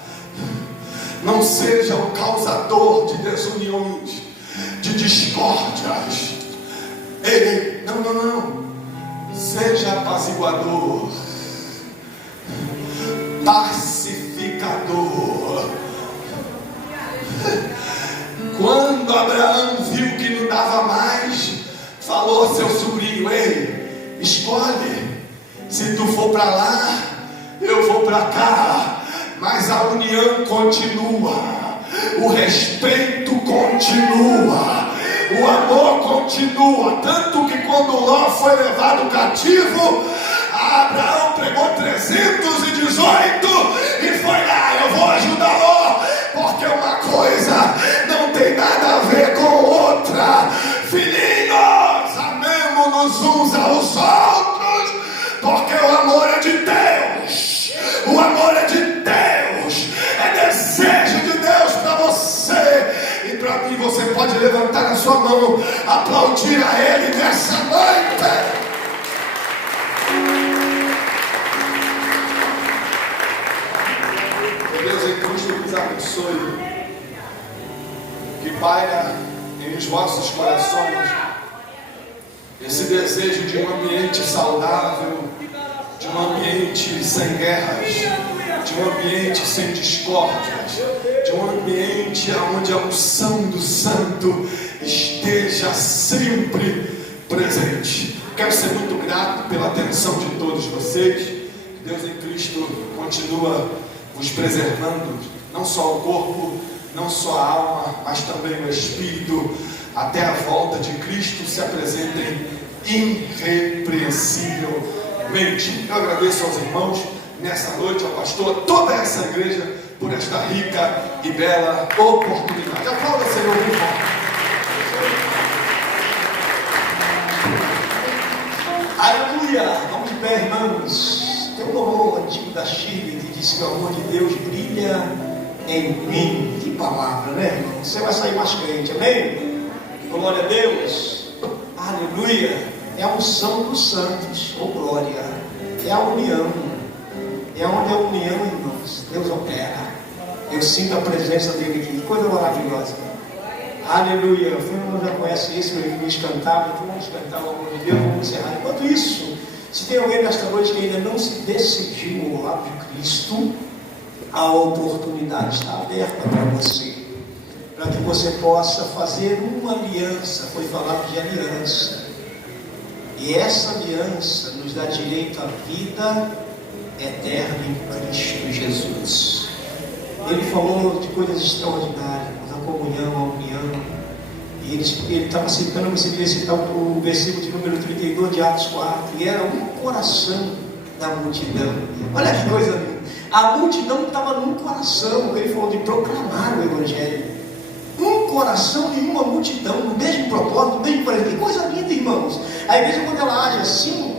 Não seja o causador de desuniões, de discórdias. Ei, não. Seja apaziguador, pacificador. Quando Abraão viu que não dava mais, falou ao seu sobrinho: ei, escolhe. Se tu for para lá, eu vou para cá. Mas a união continua, o respeito continua, o amor continua. Tanto que quando Ló foi levado cativo, Abraão pegou 318 e foi lá: eu vou ajudar Ló, porque uma coisa não tem nada a ver com outra. Filhinhos, amemo-nos uns aos outros, porque o amor é de Deus. O amor é de Deus, é desejo de Deus para você e para mim. Você pode levantar a sua mão, aplaudir a Ele nessa noite. Deus em Cristo nos abençoe, que paira em os vossos corações esse desejo de um ambiente saudável, de um ambiente sem guerras, de um ambiente sem discórdias, de um ambiente onde a unção do Santo esteja sempre presente. Quero ser muito grato pela atenção de todos vocês. Que Deus em Cristo continua vos preservando, não só o corpo, não só a alma, mas também o espírito, até a volta de Cristo se apresentem irrepreensivelmente. Eu agradeço aos irmãos nessa noite, ao pastor, a toda essa igreja, por esta rica e bela oportunidade. Aplauda, Senhor, por favor. Aleluia! Vamos de pé, irmãos. Tem um louvor antigo da Chile que diz que o amor de Deus brilha em mim. Que palavra, né, irmão? Você vai sair mais crente, amém? Glória a Deus. Aleluia! É a unção dos santos, oh glória. É a união. É onde a união, irmãos, Deus opera. Eu sinto a presença dele aqui. Que coisa maravilhosa. Aleluia. O filho já conhece isso, ele nos cantava. Então vamos cantar o amor de Deus, vamos encerrar. Enquanto isso, se tem alguém nesta noite que ainda não se decidiu ao lado de Cristo, a oportunidade está aberta para você, para que você possa fazer uma aliança. Foi falado de aliança, e essa aliança nos dá direito à vida eterna em Cristo Jesus. Ele falou de coisas extraordinárias, a comunhão, a união. E ele estava citando, você queria citar o versículo de número 32 de Atos 4, e era um coração da multidão. Olha que coisa linda. A multidão estava num coração, ele falou de proclamar o Evangelho. Um coração e uma multidão, no mesmo propósito, no mesmo projeto. Que coisa linda, irmãos. A igreja, quando ela age assim,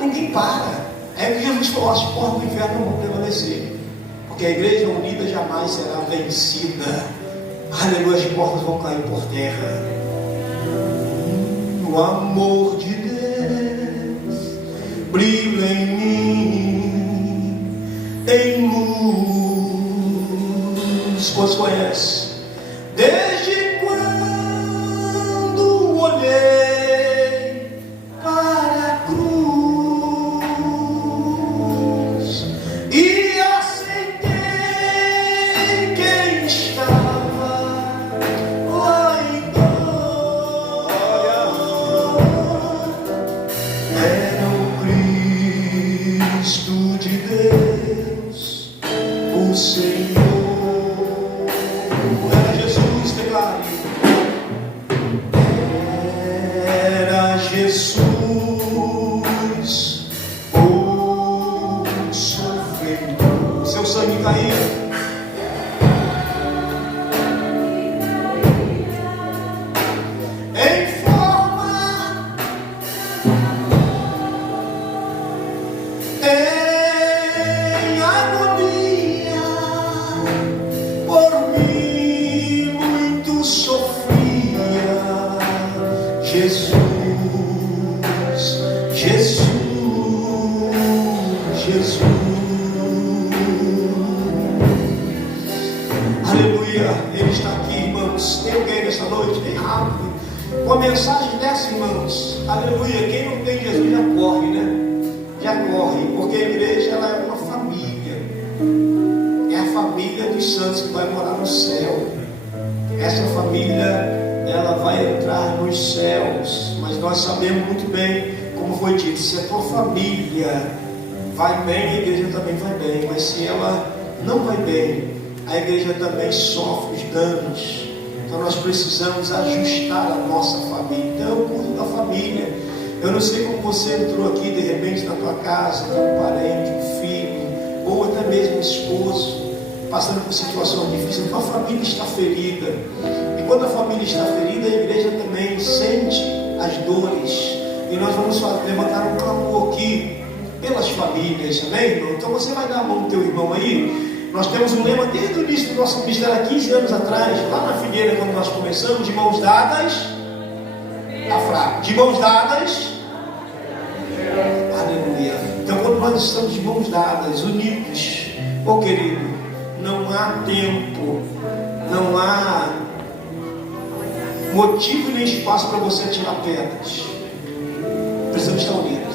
ninguém para. Aí Jesus falou: as portas do inferno não vão prevalecer, porque a igreja unida jamais será vencida. Aleluia, as portas vão cair por terra. O amor de Deus brilha em mim, em luz. Quantos conhecem? Desde quando olhei para a cruz e aceitei quem estava lá então, era o Cristo de Deus, o Senhor. Era Jesus, o sofredor. Seu sangue caía. Em forma, em agonia, por mim muito sofria. Jesus, Jesus, Jesus. Aleluia, Ele está aqui, irmãos. Tem alguém nessa noite? Bem rápido. Com a mensagem dessa, irmãos. Aleluia, quem não tem Jesus já corre, né? Já corre, porque a igreja ela é uma família. É a família dos santos que vai morar no céu. Essa família, ela vai entrar nos céus, mas nós sabemos muito bem, como foi dito, se a tua família vai bem, a igreja também vai bem, mas se ela não vai bem, a igreja também sofre os danos. Então nós precisamos ajustar a nossa família. Então eu cuido da família. Eu não sei como você entrou aqui de repente na tua casa, com um parente, um filho, ou até mesmo um esposo, passando por situações difíceis. A tua família está ferida. Quando a família está ferida, a igreja também sente as dores. E nós vamos levantar um clamor aqui pelas famílias, amém, irmão? Então você vai dar a mão do teu irmão aí. Nós temos um lema desde o início do nosso ministério, há 15 anos atrás, lá na Figueira, quando nós começamos, de mãos dadas, a fraca, de mãos dadas, aleluia. Então quando nós estamos de mãos dadas, unidos, querido, não há tempo, não há motivo nem espaço para você tirar pedras. Precisamos estar unidos.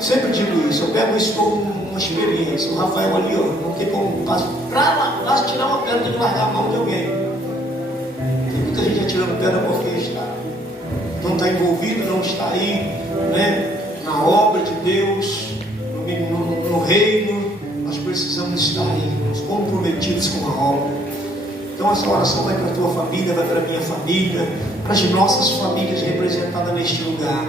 Sempre digo isso, eu pego isso como uma experiência. O Rafael ali, não tem como para lá tirar uma pedra, tem que largar a mão de alguém. Tem muita gente atirando pedra porque não está envolvido, não está aí, né, na obra de Deus, no reino. Nós precisamos estar aí, comprometidos com a obra. Então essa oração vai para a tua família, vai para a minha família, para as nossas famílias representadas neste lugar.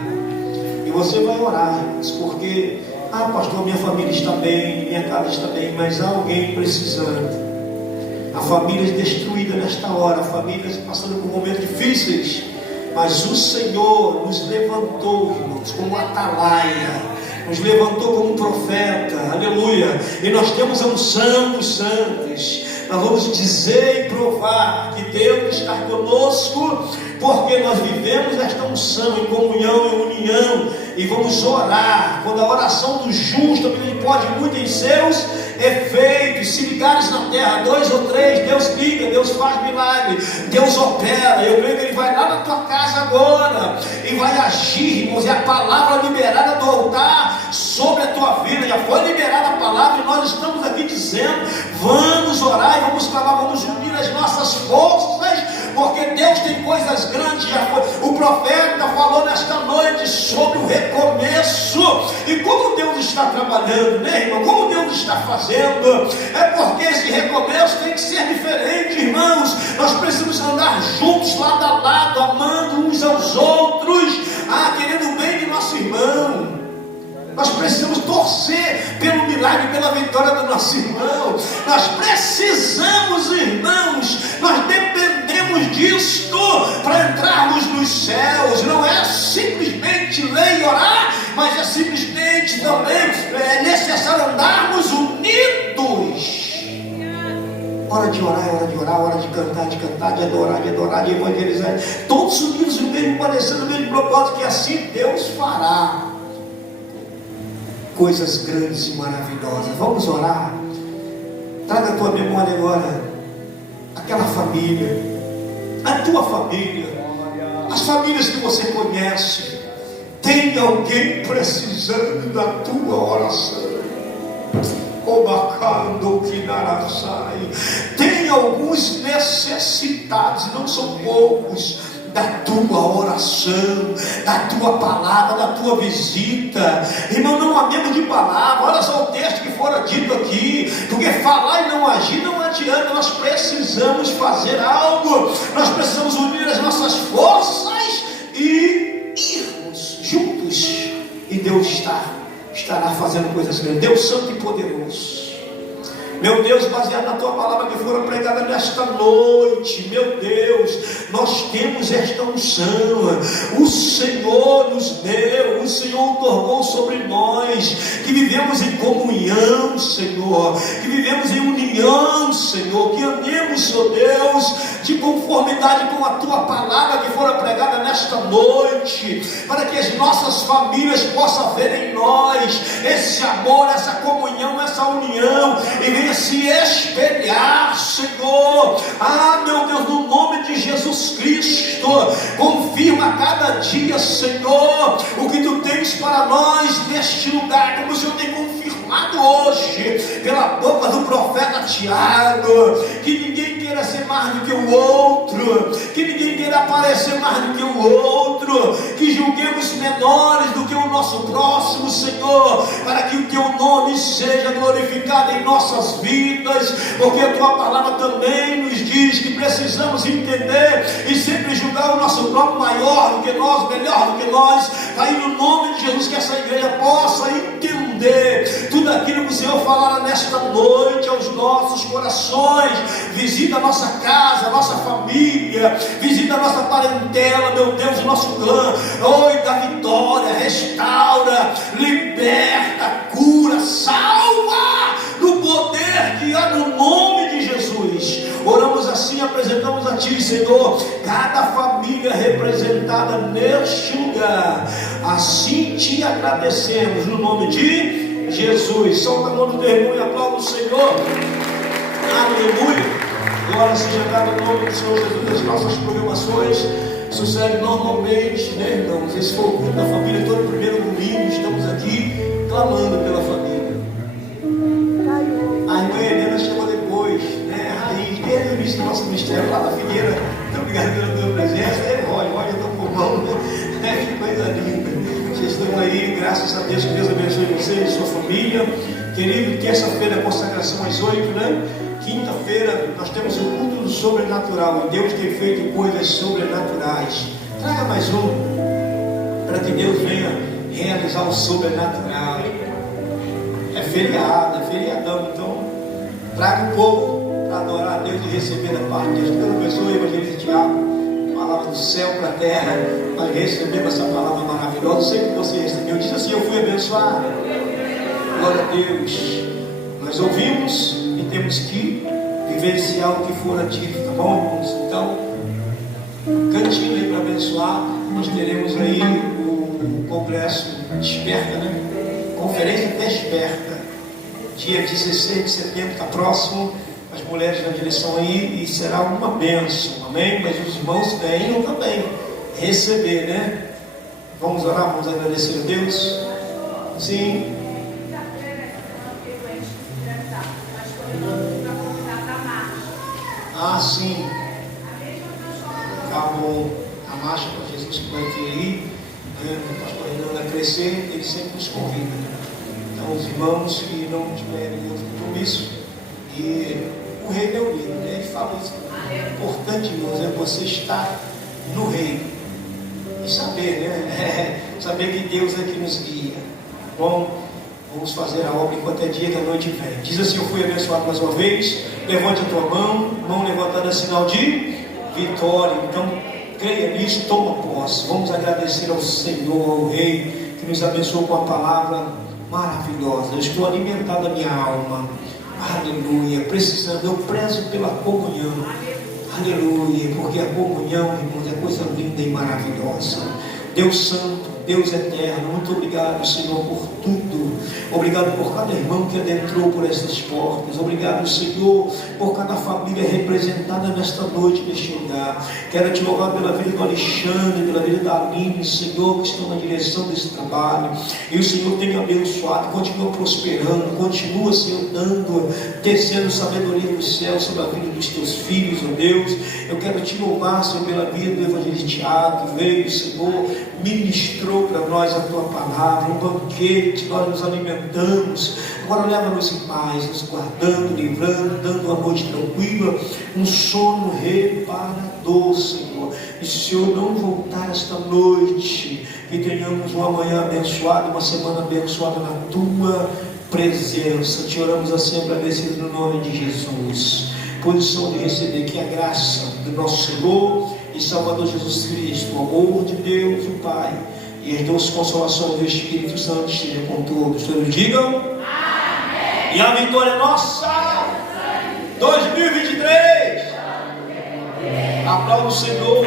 E você vai orar, porque, pastor, minha família está bem, minha casa está bem, mas há alguém precisando. Há famílias destruídas nesta hora, famílias passando por momentos difíceis, mas o Senhor nos levantou, irmãos, como atalaia, nos levantou como profeta, aleluia, e nós temos a unção dos santos. Nós vamos dizer e provar que Deus está conosco, porque nós vivemos esta unção em comunhão, em união, e vamos orar. Quando a oração do justo, ele pode muito em seus efeitos. Se ligares na terra 2 ou 3, Deus liga, Deus faz milagre, Deus opera. Eu creio que Ele vai lá na tua casa agora e vai agir, irmãos. E a palavra liberada do altar sobre a tua vida, já foi liberada a palavra, e nós estamos aqui dizendo: vamos orar e vamos clamar, vamos unir as nossas forças, porque Deus tem coisas grandes. Já foi, o profeta falou nesta noite sobre o recomeço, e como Deus está trabalhando, né, irmão? Como Deus está fazendo, é porque esse recomeço tem que ser diferente, irmãos. Nós precisamos andar juntos, lado a lado, amando uns aos outros, querendo o bem de nosso irmão. Nós precisamos torcer pelo milagre, pela vitória do nosso irmão. Nós precisamos, irmãos, nós dependemos disto para entrarmos nos céus. Não é simplesmente ler e orar, mas é simplesmente também necessário andarmos unidos. Hora de orar, hora de orar, hora de cantar, de adorar, de evangelizar. Todos unidos no mesmo parecer, no mesmo propósito, que assim Deus fará coisas grandes e maravilhosas. Vamos orar. Traga a tua memória agora aquela família, a tua família, as famílias que você conhece. Tem alguém precisando da tua oração. Tem alguns necessitados, e não são poucos, da tua oração, da tua palavra, da tua visita. Irmão, não amemos de palavra. Olha só o texto que fora dito aqui, porque falar e não agir não adianta. Nós precisamos fazer algo, nós precisamos unir as nossas forças e irmos juntos, e Deus estará fazendo coisas grandes. Deus santo e poderoso, meu Deus, baseado na tua palavra que fora pregada nesta noite, meu Deus, nós temos esta unção. O Senhor nos deu, o Senhor otorgou sobre nós, que vivemos em comunhão, Senhor, que vivemos em união, Senhor, que andemos, ó Deus, de conformidade com a tua palavra que fora pregada nesta noite, para que as nossas famílias possam ver em nós esse amor, essa comunhão, essa união, e venha se espelhar, Senhor. Meu Deus, no nome de Jesus Cristo, confirma a cada dia, Senhor, o que tu tens para nós neste lugar, como o Senhor tem confirmado hoje pela boca do profeta Tiago, que ninguém queira ser mais do que o outro, que ninguém queira aparecer mais do que o outro, que julguemos menores do que o nosso próximo, Senhor, para que o teu nome seja glorificado em nossas vidas, porque a tua palavra também nos diz que precisamos entender e sempre julgar o nosso próprio maior do que nós, melhor do que nós. Pai, no nome de Jesus, que essa igreja possa entender tudo aquilo que o Senhor falará nesta noite aos nossos corações. Visita a nossa casa, a nossa família, visita a nossa parentela, meu Deus, o nosso clã. Oi, dá vitória, restaura, liberta, cura, salva, no poder que há no nome de Jesus. Oramos assim, apresentamos a Ti, Senhor, cada família representada neste lugar. Assim Te agradecemos, no nome de Jesus. Solta a mão do teu irmão e aplauda o Senhor. Aleluia. Glória seja dada no nome do Senhor Jesus. As nossas programações sucedem normalmente, né, irmãos? Esse foi o culto da família. Todo primeiro domingo estamos aqui clamando pela família. A irmã Helena chegou depois, né? A raiz, desde o início do nosso ministério lá na Figueira. Muito obrigado pela tua presença. Olha, eu estou com mão, né? Que coisa linda. Vocês estão aí, graças a Deus, que Deus abençoe vocês e sua família. Querido, terça-feira, consagração às 8, né? Quinta-feira, nós temos o culto do sobrenatural. E Deus tem feito coisas sobrenaturais. Traga mais um, para que Deus venha realizar o sobrenatural. É feriado, é feriadão, então traga um povo para adorar a Deus e receber da parte de Deus. Pela pessoa, evangelista Tiago, palavra do céu para a terra, nós recebemos essa palavra maravilhosa. Não sei o que você recebeu, diz assim: eu fui abençoado. Glória a Deus. Nós ouvimos e temos que vivenciar o que for dito, tá bom, irmãos? Então, cantinho aí para abençoar. Nós teremos aí o congresso Desperta, né? Conferência Desperta, dia 16 de setembro, está próximo. As mulheres na direção aí, e será uma bênção, amém? Mas os irmãos venham também receber, né? Vamos orar, vamos agradecer a Deus. Sim. Ah, sim. Acabou a marcha para Jesus que vai ter aí, o pastor Renan vai crescer, ele sempre nos convida. Então, os irmãos que não tiverem outro compromisso, e o reino é unido, né? Ele fala isso. Importante, irmãos, é você estar no reino e saber, né? Saber que Deus é que nos guia. Bom, vamos fazer a obra enquanto é dia que a noite vem. Diz assim: eu fui abençoado mais uma vez. Levante a tua mão levantada é sinal de vitória. Então, creia nisso, toma posse. Vamos agradecer ao Senhor, ao Rei, que nos abençoou com a palavra maravilhosa. Eu estou alimentado a minha alma. Aleluia. Precisando, eu prezo pela comunhão. Aleluia. Porque a comunhão, irmãos, é coisa linda e maravilhosa. Deus Santo, Deus Eterno, muito obrigado, Senhor, por tudo. Obrigado por cada irmão que adentrou por essas portas. Obrigado, Senhor, por cada família representada nesta noite, neste lugar. Quero te louvar pela vida do Alexandre, pela vida da Aline, Senhor, que estão na direção desse trabalho. E o Senhor tem abençoado, continua prosperando, continua, Senhor, tecendo sabedoria do céu sobre a vida dos teus filhos, ó Deus. Eu quero te louvar, Senhor, pela vida do evangelista Tiago, que veio, Senhor, ministrou para nós a tua palavra, um banquete, nós nos alimentamos. Agora leva-nos em paz, nos guardando, livrando, dando uma noite tranquila, um sono reparador, Senhor. E se o Senhor não voltar esta noite, que tenhamos uma manhã abençoada, uma semana abençoada na tua presença. Te oramos assim agradecidos no nome de Jesus. Posição de receber que a graça do nosso Senhor e Salvador Jesus Cristo, o amor de Deus, o Pai, e as doces consolações do Espírito Santo estejam com todos. Todos digam amém. E a vitória é nossa. 2023. Aplauda o Senhor.